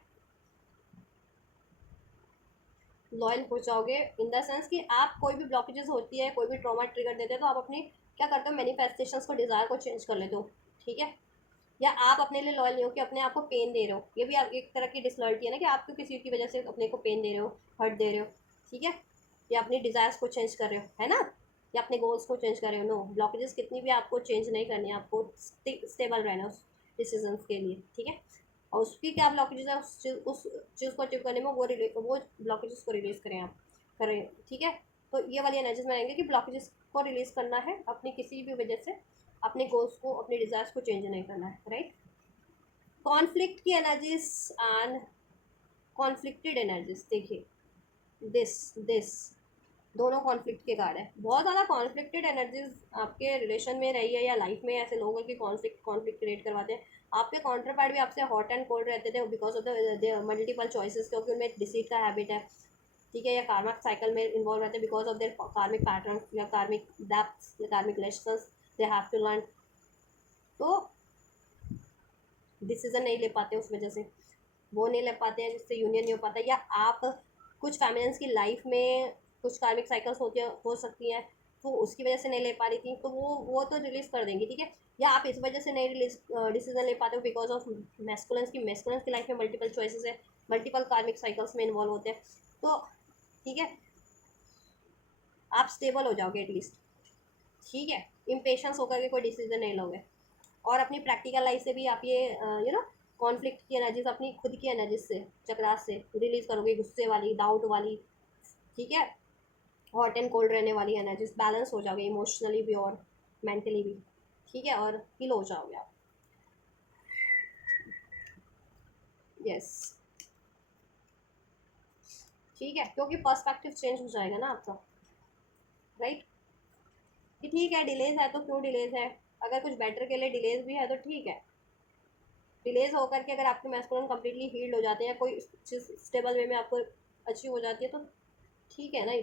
लॉयल हो जाओगे इन द सेंस कि आप कोई भी ब्लॉकेजेस होती है, कोई भी ट्रॉमा ट्रिगर देते हैं तो आप अपनी क्या करते हो, मैनिफेस्टेशंस को, डिज़ायर को चेंज कर लेते हो, ठीक है। या आप अपने लिए लॉयल नहीं हो कि अपने आप को पेन दे रहे हो, ये भी आप एक तरह की डिसलॉयल्टी है ना, कि आप क्यों किसी की वजह से अपने को पेन दे रहे हो, हर्ट दे रहे हो, ठीक है। या अपनी डिज़ायर्स को चेंज कर रहे हो, है ना, या अपने गोल्स को चेंज कर रहे हो, नो, ब्लॉकेजेस कितनी भी आपको चेंज नहीं करनी है, आपको स्टेबल रहना उस डिसीजंस के लिए, ठीक है। और उसकी क्या ब्लॉकेजेस है, उस चीज़ को अचीव करने में, वो ब्लॉकेजेस को रिलीज करें, ठीक है। तो ये वाली एनर्जीज में आएंगे कि ब्लॉकेजेस को रिलीज करना है, अपनी किसी भी वजह से अपने गोल्स को, अपने डिज़ायर्स को चेंज नहीं करना है, राइट। कॉन्फ्लिक्ट की एनर्जीज एंड कॉन्फ्लिक्टेड एनर्जीज, देखिए दिस दिस दोनों कॉन्फ्लिक्ट के कार्ड है, बहुत ज़्यादा कॉन्फ्लिक्टेड एनर्जीज आपके रिलेशन में रही है, या लाइफ में ऐसे लोगों की कॉन्फ्लिक्ट क्रिएट करवाते हैं। आपके काउंटर पार्ट भी आपसे हॉट एंड कोल्ड रहते थे because of the multiple choices, क्योंकि उनमें डिसीट का हैबिट है, ठीक है, या कार्मिक साइकिल में इन्वॉल्व रहते हैं because of their karmic pattern या कार्मिक डेप्थ्स या karmic lessons they have to learn, तो डिसीजन नहीं ले पाते उस वजह से, वो नहीं ले पाते हैं जिससे यूनियन नहीं हो पाता, या आप कुछ फैमिलीज की लाइफ में कुछ कार्मिक साइकिल्स होती हो सकती हैं तो उसकी वजह से नहीं ले पा रही थी, तो वो तो रिलीज़ कर देंगी, ठीक है। या आप इस वजह से नहीं रिलीज डिसीजन ले पाते हो बिकॉज ऑफ मैस्कुलिन्स की लाइफ में मल्टीपल चॉइसेस है, मल्टीपल कार्मिक साइकिल्स में इन्वॉल्व होते हैं, तो ठीक है, आप स्टेबल हो जाओगे एटलीस्ट, ठीक है, इम्पेशंस होकर के कोई डिसीजन नहीं लोगे। और अपनी प्रैक्टिकल लाइफ से भी आप ये कॉन्फ्लिक्ट की एनर्जीज अपनी खुद की एनर्जीज से, चक्रास से रिलीज करोगे, गुस्से वाली, डाउट वाली, ठीक है, हॉट एंड कोल्ड रहने वाली एनर्जीज, बैलेंस हो जाओगे इमोशनली भी और मेंटली भी, ठीक है, और हील हो जाओगे आप, यस, ठीक है, क्योंकि पर्सपेक्टिव चेंज हो जाएगा ना आपका, राइट। कि ठीक है डिलेज है तो क्यों डिलेज है, अगर कुछ बेटर के लिए डिलेज भी है तो ठीक है। डिलेज होकर के अगर आपके मैस्कुलिन कम्प्लीटली हील्ड हो जाते हैं, कोई चीज़ स्टेबल वे में आपको अचीव हो जाती है तो ठीक है ना,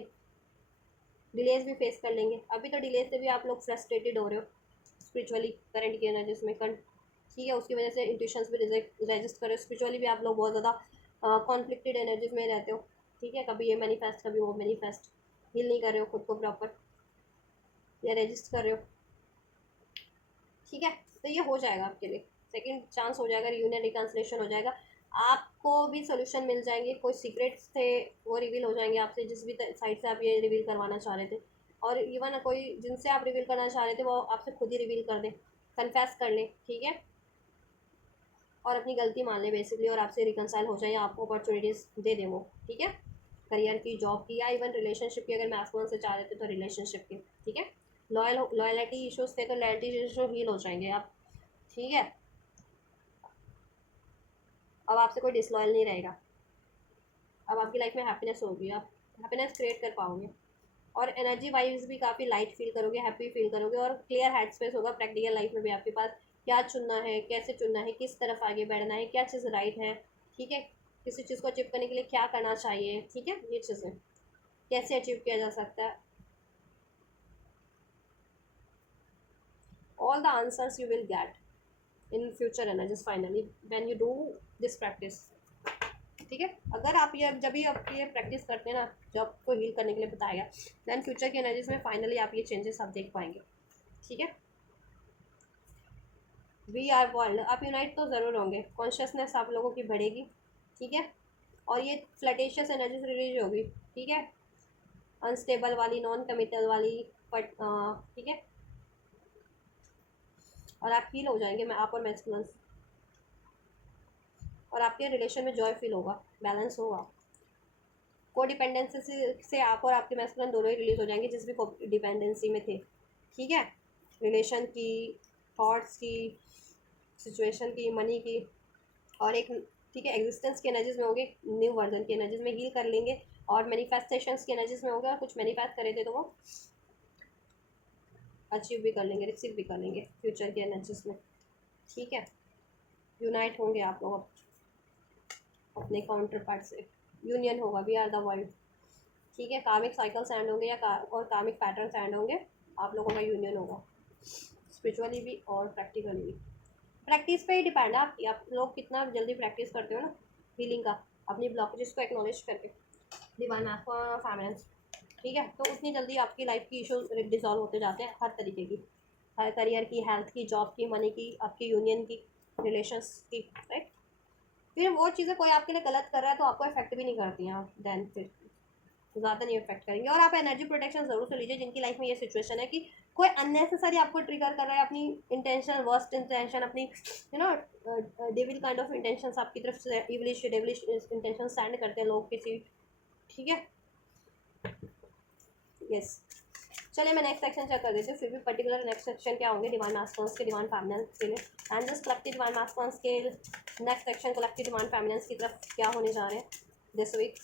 डिलेज भी फेस कर लेंगे। अभी तो डिलेज से भी आप लोग फ्रस्ट्रेटेड हो रहे हो स्पिरिचुअली, करंट की एनर्जीज में ठीक है, उसकी वजह से इंट्यूशंस भी रजिस्ट कर रहे हो। स्पिरिचुअली भी आप लोग बहुत ज़्यादा कॉन्फ्लिक्टेड एनर्जीज में रहते हो, ठीक है, कभी ये मैनिफेस्ट कभी वो मैनिफेस्ट, हील नहीं कर रहे हो खुद को प्रॉपर, या रजिस्ट कर रहे हो, ठीक है। तो ये हो जाएगा आपके लिए, सेकंड चांस हो जाएगा, रियूनियन रिकन्सिलेशन हो जाएगा, आपको भी सोल्यूशन मिल जाएंगे। कोई सीक्रेट्स थे वो रिवील हो जाएंगे आपसे, जिस भी साइड से आप ये रिवील करवाना चाह रहे थे, और इवन कोई जिनसे आप रिवील करना चाह रहे थे वो आपसे खुद ही रिवील कर दें, कन्फेस कर लें, ठीक है, और अपनी गलती मान लें बेसिकली, और आपसे रिकनसाइल हो जाए, आपको अपॉर्चुनिटीज़ दे दें वो, ठीक है, करियर की, जॉब की, या इवन रिलेशनशिप की, अगर मैस्कुलिन से चाह रहे थे तो रिलेशनशिप की, ठीक है। लॉयलिटी इश्यूज थे तो लॉयलिटी इशू हील हो जाएंगे आप, ठीक है। अब आपसे कोई डिसलॉयल नहीं रहेगा, अब आपकी लाइफ में हैप्पीनेस होगी, आप हैप्पीनेस क्रिएट कर पाओगे, और एनर्जी वाइज भी काफ़ी लाइट फील करोगे, हैप्पी फील करोगे, और क्लियर हेड स्पेस होगा प्रैक्टिकल लाइफ में भी आपके पास, क्या चुनना है, कैसे चुनना है, किस तरफ आगे बढ़ना है, क्या चीज़ राइट है, ठीक है, किसी चीज़ को अचीव करने के लिए क्या करना चाहिए, ठीक है, ये चीज़ें कैसे अचीव किया जा सकता है, all the answers you will get in future energies finally when you do this practice, ठीक है। अगर आप ये जब भी आप ये प्रैक्टिस करते हैं ना, जो आपको हील करने के लिए बताया गया, देन फ्यूचर की एनर्जीज में फाइनली आप ये चेंजेस आप देख पाएंगे, ठीक है। वी आर वर्ल्ड, आप यूनाइट तो ज़रूर होंगे, कॉन्शियसनेस आप लोगों की बढ़ेगी, ठीक है, और ये फ्लटेशियस एनर्जीज रिलीज होगी, ठीक है, अनस्टेबल वाली, नॉन कमिटल वाली, बट ठीक है, और आप हील हो जाएंगे, मैं आप और मैस्कुलिन, और आपके रिलेशन में जॉय फील होगा, बैलेंस होगा, को डिपेंडेंसी से आप और आपके मैस्कुलिन दोनों ही रिलीज हो जाएंगे, जिस भी को डिपेंडेंसी में थे, ठीक है, रिलेशन की, थॉट्स की, सिचुएशन की, मनी की, और एक, ठीक है, एग्जिस्टेंस की एनर्जीज में होंगे, न्यू वर्जन की एनर्जीज में हील कर लेंगे, और मैनिफेस्टेशंस की एनर्जीज में होगा, कुछ मैनिफेस्ट करे थे तो वो अचीव भी कर लेंगे, रिसीव भी कर लेंगे फ्यूचर की एनर्जीज में, ठीक है। यूनाइट होंगे आप लोग अपने काउंटर पार्ट से, यूनियन होगा, वी आर द वर्ल्ड, ठीक है, कार्मिक साइकिल्स एंड होंगे, और कार्मिक पैटर्न्स एंड होंगे, आप लोगों का यूनियन होगा, स्पिरिचुअली भी और प्रैक्टिकली भी। प्रैक्टिस पे ही डिपेंड है आप लोग कितना जल्दी प्रैक्टिस करते हो ना हीलिंग का, अपनी ब्लॉकेजेस को एक्नॉलेज करके, डिवाइन फैमिनेंस, ठीक है, तो उतनी जल्दी आपकी लाइफ की इशू डिजॉल्व होते जाते हैं, हर तरीके की, हर करियर की, हेल्थ की, जॉब की, मनी की, आपकी यूनियन की, रिलेशंस की, राइट। फिर वो चीज़ें कोई आपके लिए गलत कर रहा है तो आपको इफेक्ट भी नहीं करती हैं, देन फिर ज़्यादा नहीं इफेक्ट करेंगे। और आप एनर्जी प्रोटेक्शन ज़रूर से लीजिए जिनकी लाइफ में ये सिचुएशन है कि कोई अननेसेसरी आपको ट्रिगर कर रहा है, अपनी इंटेंशन, वर्स्ट इंटेंशन, अपनी you know devil kind of intentions आपकी तरफ से, इवलिश डेविलिश इंटेंशन सेंड करते हैं लोग किसी, ठीक है, यस। चलिए मैं नेक्स्ट सेक्शन चेक कर देती हूँ, फिर भी पर्टिकुलर नेक्स्ट सेक्शन क्या होंगे डिवाइन मास्टर्स के, डिवाइन फैमिनेंस के लिए, and just collective divine masters के next section collective divine feminine की तरफ क्या होने जा रहे हैं this week.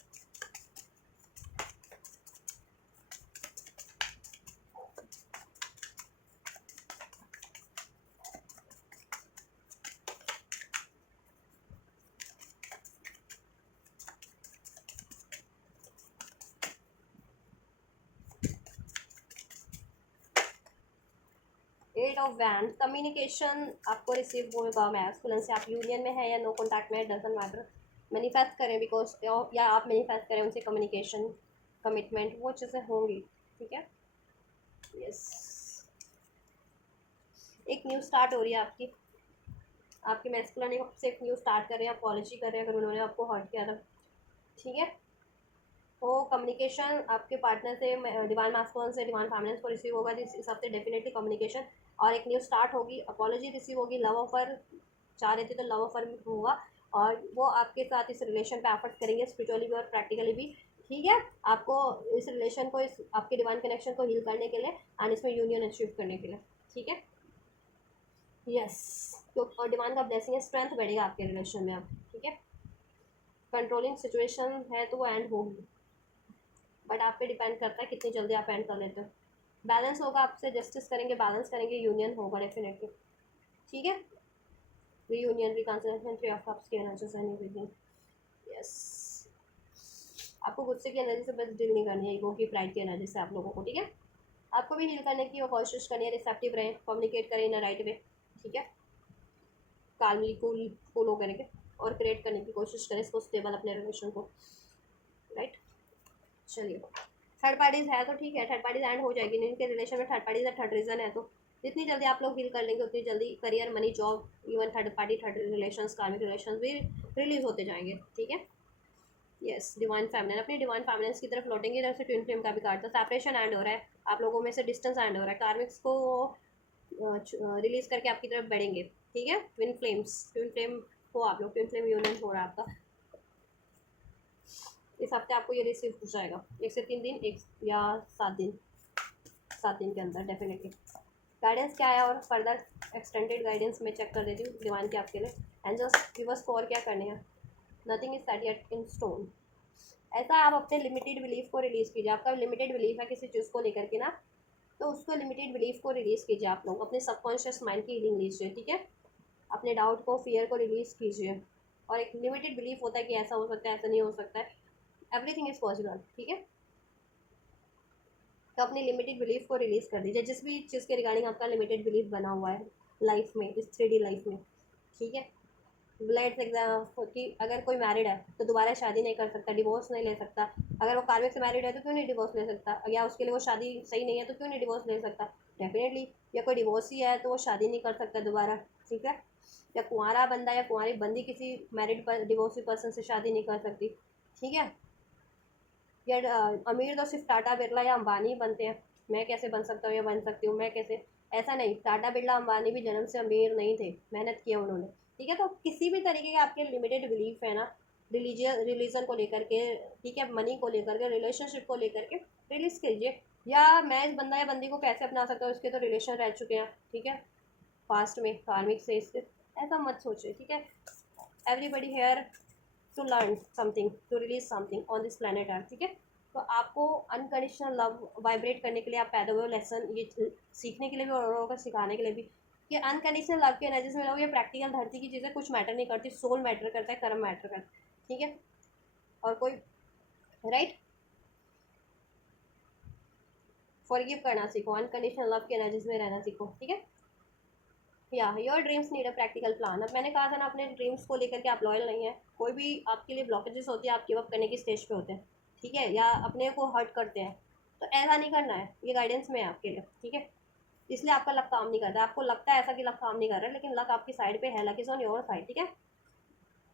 8 of wand, communication आपको रिसीव होगा मैस्कुलिन से, आप यूनियन में है या नो कॉन्टैक्ट में, डजंट मैटर, मैनिफेस्ट करें बिकॉज, या आप मैनिफेस्ट करें उनसे कम्युनिकेशन, कमिटमेंट, वो चीज़ें होंगी, ठीक है, यस। एक न्यू स्टार्ट हो रही है आपके मैस्कुलिन से, एक न्यू स्टार्ट कर रहे हैं, अपॉलॉजी कर रहे हैं अगर उन्होंने आपको हर्ट किया था, ठीक है। तो कम्युनिकेशन आपके पार्टनर से, डिवाइन मास्कुलिन से, डिवाइन फैमिनेंस को रिसीव होगा, इस हिसाब से डेफिनेटली कम्युनिकेशन, और एक न्यू स्टार्ट होगी, अपॉलॉजी रिसीव होगी, लव ऑफर चाह रहे थे तो लव ऑफर होगा, और वो आपके साथ इस रिलेशन पे एफर्ट करेंगे स्पिरिचुअली भी और प्रैक्टिकली भी, ठीक है, आपको इस रिलेशन को, इस आपके डिवाइन कनेक्शन को हील करने के लिए, एंड इसमें यूनियन अचीव करने के लिए, ठीक है, यस। तो और डिवाइन का ब्लेसिंग है, स्ट्रेंथ बढ़ेगा आपके रिलेशन में, आप ठीक है, कंट्रोलिंग सिचुएशन है तो वो एंड होगी, बट आप पे डिपेंड करता है कितनी जल्दी आप एंड कर लेते हो। बैलेंस होगा, आपसे जस्टिस करेंगे, बैलेंस करेंगे, यूनियन होगा डेफिनेटली। ठीक है, reunion, reconciliation, three of cups की एनर्जी से एवरीथिंग। यस, आपको गुस्से की एनर्जी से बस डील नहीं करनी है, ईगो की, प्राइड की एनर्जी से आप लोगों को। ठीक है, आपको भी हील करने की कोशिश करनी है, रिसेप्टिव रहें, कम्युनिकेट करें इन राइट वे। ठीक है, कालमी कूल कूल होकर के और क्रिएट करने की कोशिश करें इसको स्टेबल, अपने रिलेशन को। राइट, चलिए थर्ड पार्टीज है तो ठीक है, थर्ड पार्टीज एंड हो जाएगी, इनके रिलेशन में थर्ड पार्टीज है, थर्ड रीजन है, तो जितनी जल्दी आप लोग हील कर लेंगे उतनी जल्दी career, money, job, even third party, third relations, कार्मिक रिलेशंस भी रिलीज होते जाएंगे। ठीक है, यस, डिवाइन फेमिनिन, अपनी डिवाइन फेमिनिन की तरफ लौटेंगे। इधर से ट्विन फ्लेम का भी कार्ड था, सेपरेशन एंड हो रहा है, आप लोगों में से डिस्टेंस एंड हो रहा है, कार्मिक्स को रिलीज करके आपकी तरफ बढ़ेंगे। ठीक है, ट्विन फ्लेम्स, ट्विन फ्लेम हो आप लोग, ट्विन फ्लेम यूनियन हो रहा है आपका। इस हफ्ते आपको ये रिसीव हो जाएगा, 1 से 3 दिन, 1 या 7 दिन, 7 दिन के अंदर डेफिनेटली। गाइडेंस क्या है और फर्दर एक्सटेंडेड गाइडेंस मैं चेक कर देती हूँ डिवाइन के आपके लिए। एंजल्स गिव अस फॉर क्या करने हैं, nothing is set yet in stone. ऐसा आप अपने लिमिटेड बिलीफ को रिलीज़ कीजिए। आपका लिमिटेड बिलीफ है किसी चीज़ को लेकर के ना, तो उसको लिमिटेड बिलीफ को रिलीज़ कीजिए। आप लोग अपने सबकॉन्शियस माइंड की हीलिंग लीजिए। ठीक है, अपने डाउट को, फियर को रिलीज़ कीजिए। और एक लिमिटेड बिलीफ होता है कि ऐसा हो सकता है, ऐसा नहीं हो सकता है, एवरीथिंग इज़ पॉसिबल। ठीक है, तो अपनी लिमिटेड बिलीफ को रिलीज़ कर दीजिए, जिस भी चीज़ के रिगार्डिंग आपका लिमिटेड बिलीफ बना हुआ है लाइफ में, इस 3D लाइफ में। ठीक है, लेट्स एग्जाम्पल कि अगर कोई मैरिड है तो दोबारा शादी नहीं कर सकता, डिवोर्स नहीं ले सकता। अगर वो कार्मिक से मैरिड है तो क्यों नहीं डिवोर्स ले सकता, या उसके लिए वो शादी सही नहीं है तो क्यों नहीं डिवोर्स ले सकता, डेफिनेटली। या कोई डिवोर्स ही है तो वो शादी नहीं कर सकता दोबारा। ठीक है, या कुंवारा बंदा या कुंवारी बंदी किसी मैरिड पर डिवोर्सी पर्सन से शादी नहीं कर सकती। ठीक है, या अमीर तो सिर्फ टाटा बिरला या अंबानी ही बनते हैं, मैं कैसे बन सकता हूँ या बन सकती हूँ मैं कैसे, ऐसा नहीं। टाटा बिरला अंबानी भी जन्म से अमीर नहीं थे, मेहनत किया उन्होंने। ठीक है, तो किसी भी तरीके के आपके लिमिटेड बिलीफ है ना, रिलीजन को लेकर के, ठीक है, मनी को लेकर के, रिलेशनशिप को लेकर के, रिलीज कीजिए। या मैं इस बंदा या बंदी को कैसे अपना सकता हूँ, इसके तो रिलेशन रह चुके हैं। ठीक है, पास्ट में कार्मिक से, इससे ऐसा मत सोचिए। ठीक है, everybody here to learn something, to release something on this planet earth. ठीक है, तो आपको अनकंडीशनल लव वाइब्रेट करने के लिए आप पैदा हुए, लेसन ये सीखने के लिए भी और औरों को सिखाने के लिए भी कि अनकंडीशनल लव की एनर्जीज में रहो। ये प्रैक्टिकल धरती की चीज़ें कुछ मैटर नहीं करती, सोल मैटर करता है, कर्म मैटर करता है। ठीक है, और कोई राइट, फॉरगिव करना सीखो, अनकंडीशनल लव की एनर्जीज में रहना सीखो। ठीक है, या your dreams need a practical plan. अब मैंने कहा था ना, अपने ड्रीम्स को लेकर के आप लॉयल नहीं है, कोई भी आपके लिए ब्लॉकेजेस होती है, आप गिव अप करने की स्टेज पे होते हैं। ठीक है, या अपने को हर्ट करते हैं, तो ऐसा नहीं करना है, ये गाइडेंस में है आपके लिए। ठीक है, इसलिए आपका लक काम नहीं करता, आपको लगता है ऐसा कि लक काम नहीं कर रहा है, लेकिन लक आपकी साइड पे है, luck is on your side. ठीक है,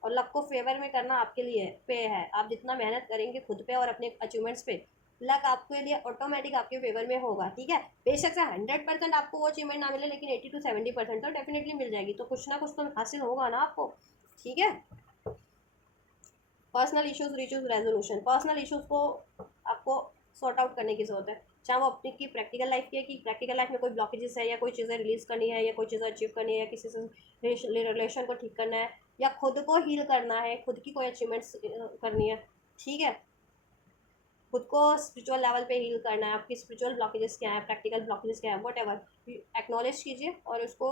और लक को फेवर में करना आपके लिए पे है। आप जितना मेहनत करेंगे खुद पे और अपने अचीवमेंट्स पे, लक आपके लिए ऑटोमेटिक आपके फेवर में होगा। ठीक है, बेशक से 100% आपको वो अचीवमेंट ना मिले, लेकिन 80 to 70% तो डेफिनेटली मिल जाएगी, तो कुछ ना कुछ तो हासिल होगा ना आपको। ठीक है, personal issues requires resolution, personal issues को आपको सॉर्ट आउट करने की ज़रूरत है, चाहे वो अपनी की प्रैक्टिकल लाइफ की है, कि प्रैक्टिकल लाइफ में कोई ब्लॉकेजेस है, या कोई चीज़ें रिलीज़ करनी है, या कोई चीज़ें अचीव करनी है, या किसी से रिलेशन को ठीक करना है, या खुद को हील करना है, खुद की कोई अचीवमेंट्स करनी है। ठीक है, खुद को स्पिरिचुअल लेवल पे हील करना है, आपकी स्पिरिचुअल ब्लॉकेजेस क्या है, प्रैक्टिकल ब्लॉकेजेस क्या है, वट एवर एक्नॉलेज कीजिए और उसको,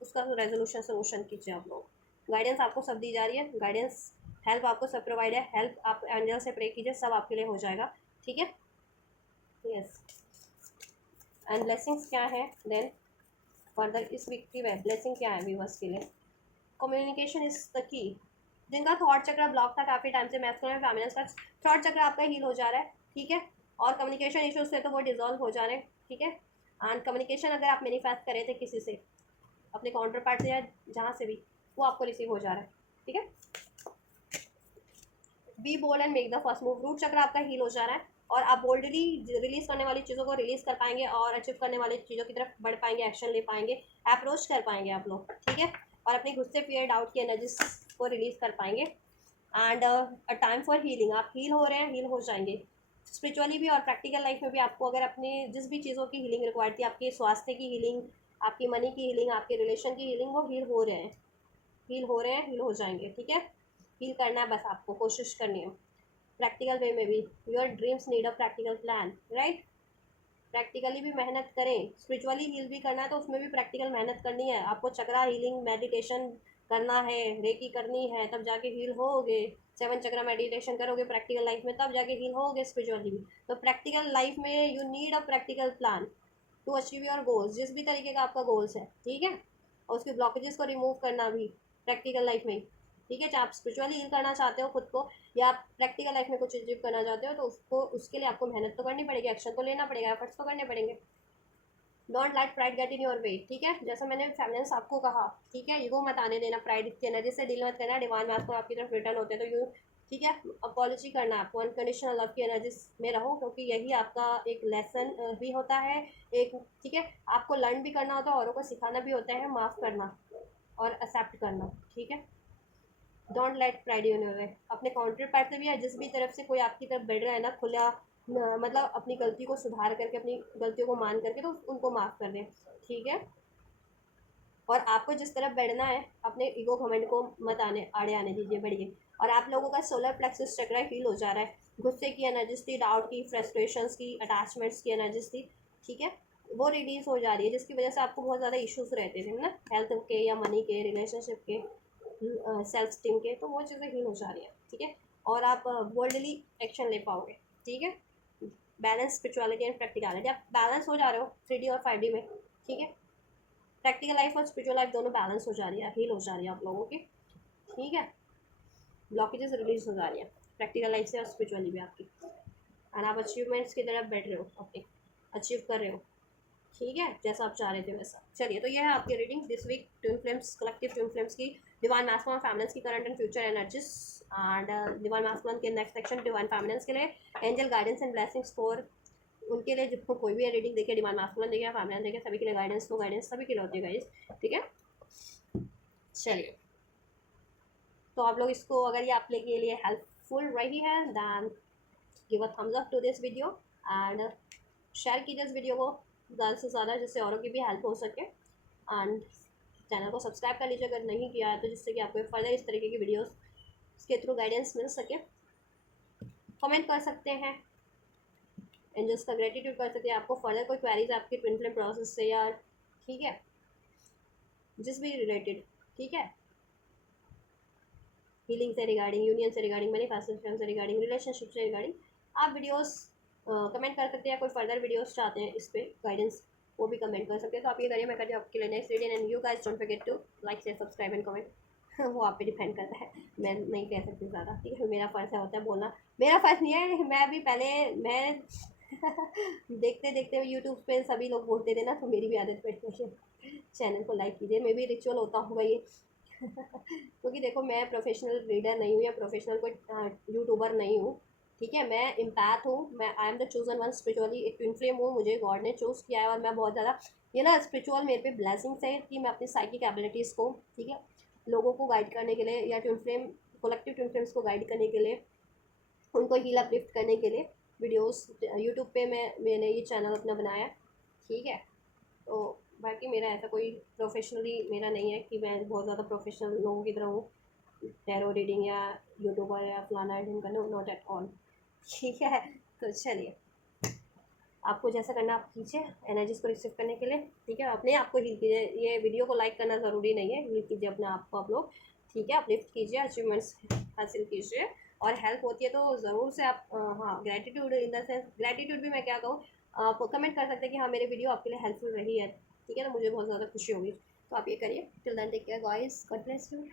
उसका रेजोल्यूशन सोल्यूशन कीजिए। आप लोग गाइडेंस आपको सब दी जा रही है, गाइडेंस हेल्प आपको सब प्रोवाइड है, हेल्प आप एंजल से प्रे कीजिए, सब आपके लिए हो जाएगा। ठीक है, यस, एंड ब्लेसिंग्स क्या है देन फर्दर इस वीक की ब्लेसिंग क्या है व्यूअर्स के लिए। Communication is the key. जिनका थॉट चक्र ब्लॉक था काफ़ी टाइम से, मैस्कुलिन फेमिनिन का थॉट चक्र आपका हील हो जा रहा है। ठीक है, और कम्युनिकेशन इश्यूज से तो वो डिजॉल्व हो जा रहे हैं। ठीक है, एंड कम्युनिकेशन अगर आप मैनिफेस्ट करे थे किसी से, अपने काउंटर पार्ट से या जहाँ से भी, वो आपको रिसीव हो जा रहा है। ठीक है, be bold and make the first move. Root chakra आपका हील हो जा रहा है, और आप बोल्डली रिलीज करने वाली चीज़ों को रिलीज कर पाएंगे, और अचीव करने वाली चीज़ों की तरफ बढ़ पाएंगे, एक्शन ले पाएंगे, अप्रोच कर पाएंगे आप लोग। ठीक है, और अपनी गुस्से, फियर, डाउट की एनर्जीज को रिलीज कर पाएंगे। And a time for healing, आप हील हो रहे हैं, हील हो जाएंगे स्पिरिचुअली भी और प्रैक्टिकल लाइफ में भी। आपको अगर अपनी जिस भी चीज़ों की हीलिंग रिक्वायर्ड थी, आपके स्वास्थ्य की हीलिंग, आपकी मनी की हीलिंग, आपके रिलेशन की हीलिंग, वो हील हो रहे हैं, हील हो रहे हैं, हील हो जाएंगे। ठीक है, हील करना है, बस आपको कोशिश करनी है। प्रैक्टिकल वे में भी, your dreams need a practical plan, right. Practically भी मेहनत करें, स्पिरिचुअली हील भी करना है तो उसमें भी प्रैक्टिकल मेहनत करनी है आपको। चक्रा हीलिंग मेडिटेशन करना है, रेकी करनी है, तब जाके हील होगे। 7 चक्रा मेडिटेशन करोगे प्रैक्टिकल लाइफ में, तब जाके हील होगे स्पिरिचुअली भी। तो प्रैक्टिकल लाइफ में you need a practical plan to achieve your goals, जिस भी तरीके का आपका गोल्स है, ठीक है। और उसके ब्लॉकेजेस को रिमूव करना भी प्रैक्टिकल लाइफ में ही, ठीक है। चाहे आप स्पिरिचुअली हील करना चाहते हो खुद को, या आप प्रैक्टिकल लाइफ में कुछ अचीव करना चाहते हो, तो उसको उसके लिए आपको मेहनत तो करनी पड़ेगी, एक्शन तो लेना पड़ेगा, एफर्ट्स तो करने पड़ेंगे। Don't light pride get in your way, ठीक है। जैसा मैंने फेमिनिन्स आपको कहा, ठीक है, ईगो मत आने देना, प्राइड की एनर्जी से डील मत करना। डिवाइन मास्क को आपकी तरफ रिटर्न होते हैं तो यू, ठीक है, अपॉलॉजी करना आपको, अनकंडीशनल लव की एनर्जी में रहो, क्योंकि यही आपका एक लेसन भी होता है एक, ठीक है। आपको लर्न भी करना होता है, औरों को सिखाना भी होता है, माफ़ करना और एक्सेप्ट करना, ठीक है। Don't let pride in your way. अपने काउंटर पार्ट से भी है, जिस भी तरफ से कोई आपकी तरफ बढ़ रहा है ना, खुला मतलब अपनी गलती को सुधार करके, अपनी गलतियों को मान करके, तो उनको माफ़ कर दें, ठीक है। और आपको जिस तरफ बढ़ना है, अपने ईगो घमंड को मत आड़े आने दीजिए, बढ़िए। और आप लोगों का सोलर प्लेक्सस चक्र हील हो जा रहा है। गुस्से की एनर्जीज थी, डाउट की, फ्रस्ट्रेशंस की, अटैचमेंट्स की एनर्जीज थी, ठीक है, वो रिलीज हो जा रही है, जिसकी वजह से आपको बहुत ज़्यादा इश्यूज रहते थे ना, हेल्थ के या मनी के, रिलेशनशिप के, सेल्फ स्टीम के, तो वो चीज़ें हील हो जा रही हैं, ठीक है। और आप बोल्डली एक्शन ले पाओगे, ठीक है। बैलेंस स्पिरिचुअलिटी एंड प्रैक्टिकलिटी, आप बैलेंस हो जा रहे हो 3D और 5D में, ठीक है। प्रैक्टिकल लाइफ और स्पिरिचुअल लाइफ दोनों बैलेंस हो जा रही है, हील हो जा रही है आप लोगों की, ठीक है। ब्लॉकेजेस रिलीज हो जा रही है प्रैक्टिकल लाइफ से और स्पिरिचुअली भी आपकी, और आप अचीवमेंट्स की तरफ बैठ रहे हो, अपने अचीव कर रहे हो, ठीक है, जैसा आप चाह रहे थे वैसा। चलिए, तो यह है आपकी reading this week, twin flames, collective twin flames की, डिवाइन मैस्कुलिन फैमिलीज की current and future energies, and divine masculine के नेक्स्ट सेक्शन डिवाइन फैमिलीज के लिए angel guidance and blessings for, उनके लिए जिसको कोई भी रीडिंग देखिए, डिवाइन मैस्कुलिन देखिए, फैमिली देखिए, सभी के लिए गाइडेंस, तो गाइडेंस सभी के लिए होती है गाइस, ठीक है। चलिए, तो आप लोग इसको, अगर ये आप लोग के लिए हेल्पफुल रही है, then give a thumbs up to this video and share कीजिए इस वीडियो को ज़्यादा से ज़्यादा, जिससे औरों की भी हेल्प हो सके। एंड चैनल को सब्सक्राइब कर लीजिए अगर नहीं किया है तो, जिससे कि आपको फर्दर इस तरीके की वीडियोस के थ्रू गाइडेंस मिल सके। कमेंट कर सकते हैं, एंजल्स का ग्रेटिट्यूड कर सकते हैं। आपको फर्दर कोई क्वेरीज आपके ट्विन फ्लेम प्रोसेस से या, ठीक है, जिस भी रिलेटेड, ठीक है, हीलिंग से रिगार्डिंग, यूनियन से रिगार्डिंग, मैनिफेस्टेशन से रिगार्डिंग, रिलेशनशिप से रिगार्डिंग, आप वीडियोस कमेंट कर सकते हैं। कोई फर्दर वीडियोस चाहते हैं इस पर गाइडेंस, वो भी कमेंट कर सकते हैं। तो आप ये करिए, मैं करती हूँ आपके लिए next video. And you guys don't forget to like, share, subscribe and comment. वो आप पे डिपेंड करता है, मैं नहीं कह सकती ज़्यादा, ठीक है। मेरा फ़र्ज़ होता है बोलना, मेरा फ़र्ज़ नहीं है, मैं भी पहले मैं देखते देखते यूट्यूब पे सभी लोग बोलते थे ना, तो मेरी भी आदत पड़ गई है। चैनल को लाइक कीजिए, मे भी रिचुअल होता होगा ये। क्योंकि देखो, मैं प्रोफेशनल रीडर नहीं हूँ या प्रोफेशनल कोई यूट्यूबर नहीं हूँ, ठीक है। मैं इम्पैथ हूँ, मैं I am the chosen one spiritually, एक ट्विन फ्लेम हूँ, मुझे गॉड ने चूज़ किया है। और मैं बहुत ज़्यादा, ये ना, स्पिरिचुअल मेरे पे ब्लेसिंग्स है कि मैं अपनी साइकिक एबिलिटीज़ को, ठीक है, लोगों को गाइड करने के लिए, या twin flame, collective twin flames को गाइड करने के लिए, उनको हील अपलिफ्ट करने के लिए वीडियोस यूट्यूब पे मैंने ये चैनल अपना बनाया, ठीक है। तो बाकी मेरा ऐसा कोई प्रोफेशनली मेरा नहीं है कि मैं बहुत ज़्यादा प्रोफेशनल लोगों की तरह हूँ, टैरो रीडिंग या यूट्यूबर या फलाना रीडिंग करना, नॉट एट ऑल, ठीक है। तो चलिए, आपको जैसा करना आप कीजिए एनर्जीज को रिसीव करने के लिए, ठीक है। अपने आप को हील कीजिए, ये वीडियो को लाइक करना ज़रूरी नहीं है, हील कीजिए अपने आप को आप लोग, ठीक है। अपलिफ्ट कीजिए, अचीवमेंट्स हासिल कीजिए, और हेल्प होती है तो ज़रूर से आप, हाँ, gratitude in the sense, gratitude भी मैं क्या कहूँ, आप कमेंट कर सकते हैं कि हाँ, मेरे वीडियो आपके लिए हेल्पफुल रही है, ठीक है, तो मुझे बहुत ज़्यादा खुशी होगी। तो आप ये करिए। Till then take care guys, God bless you.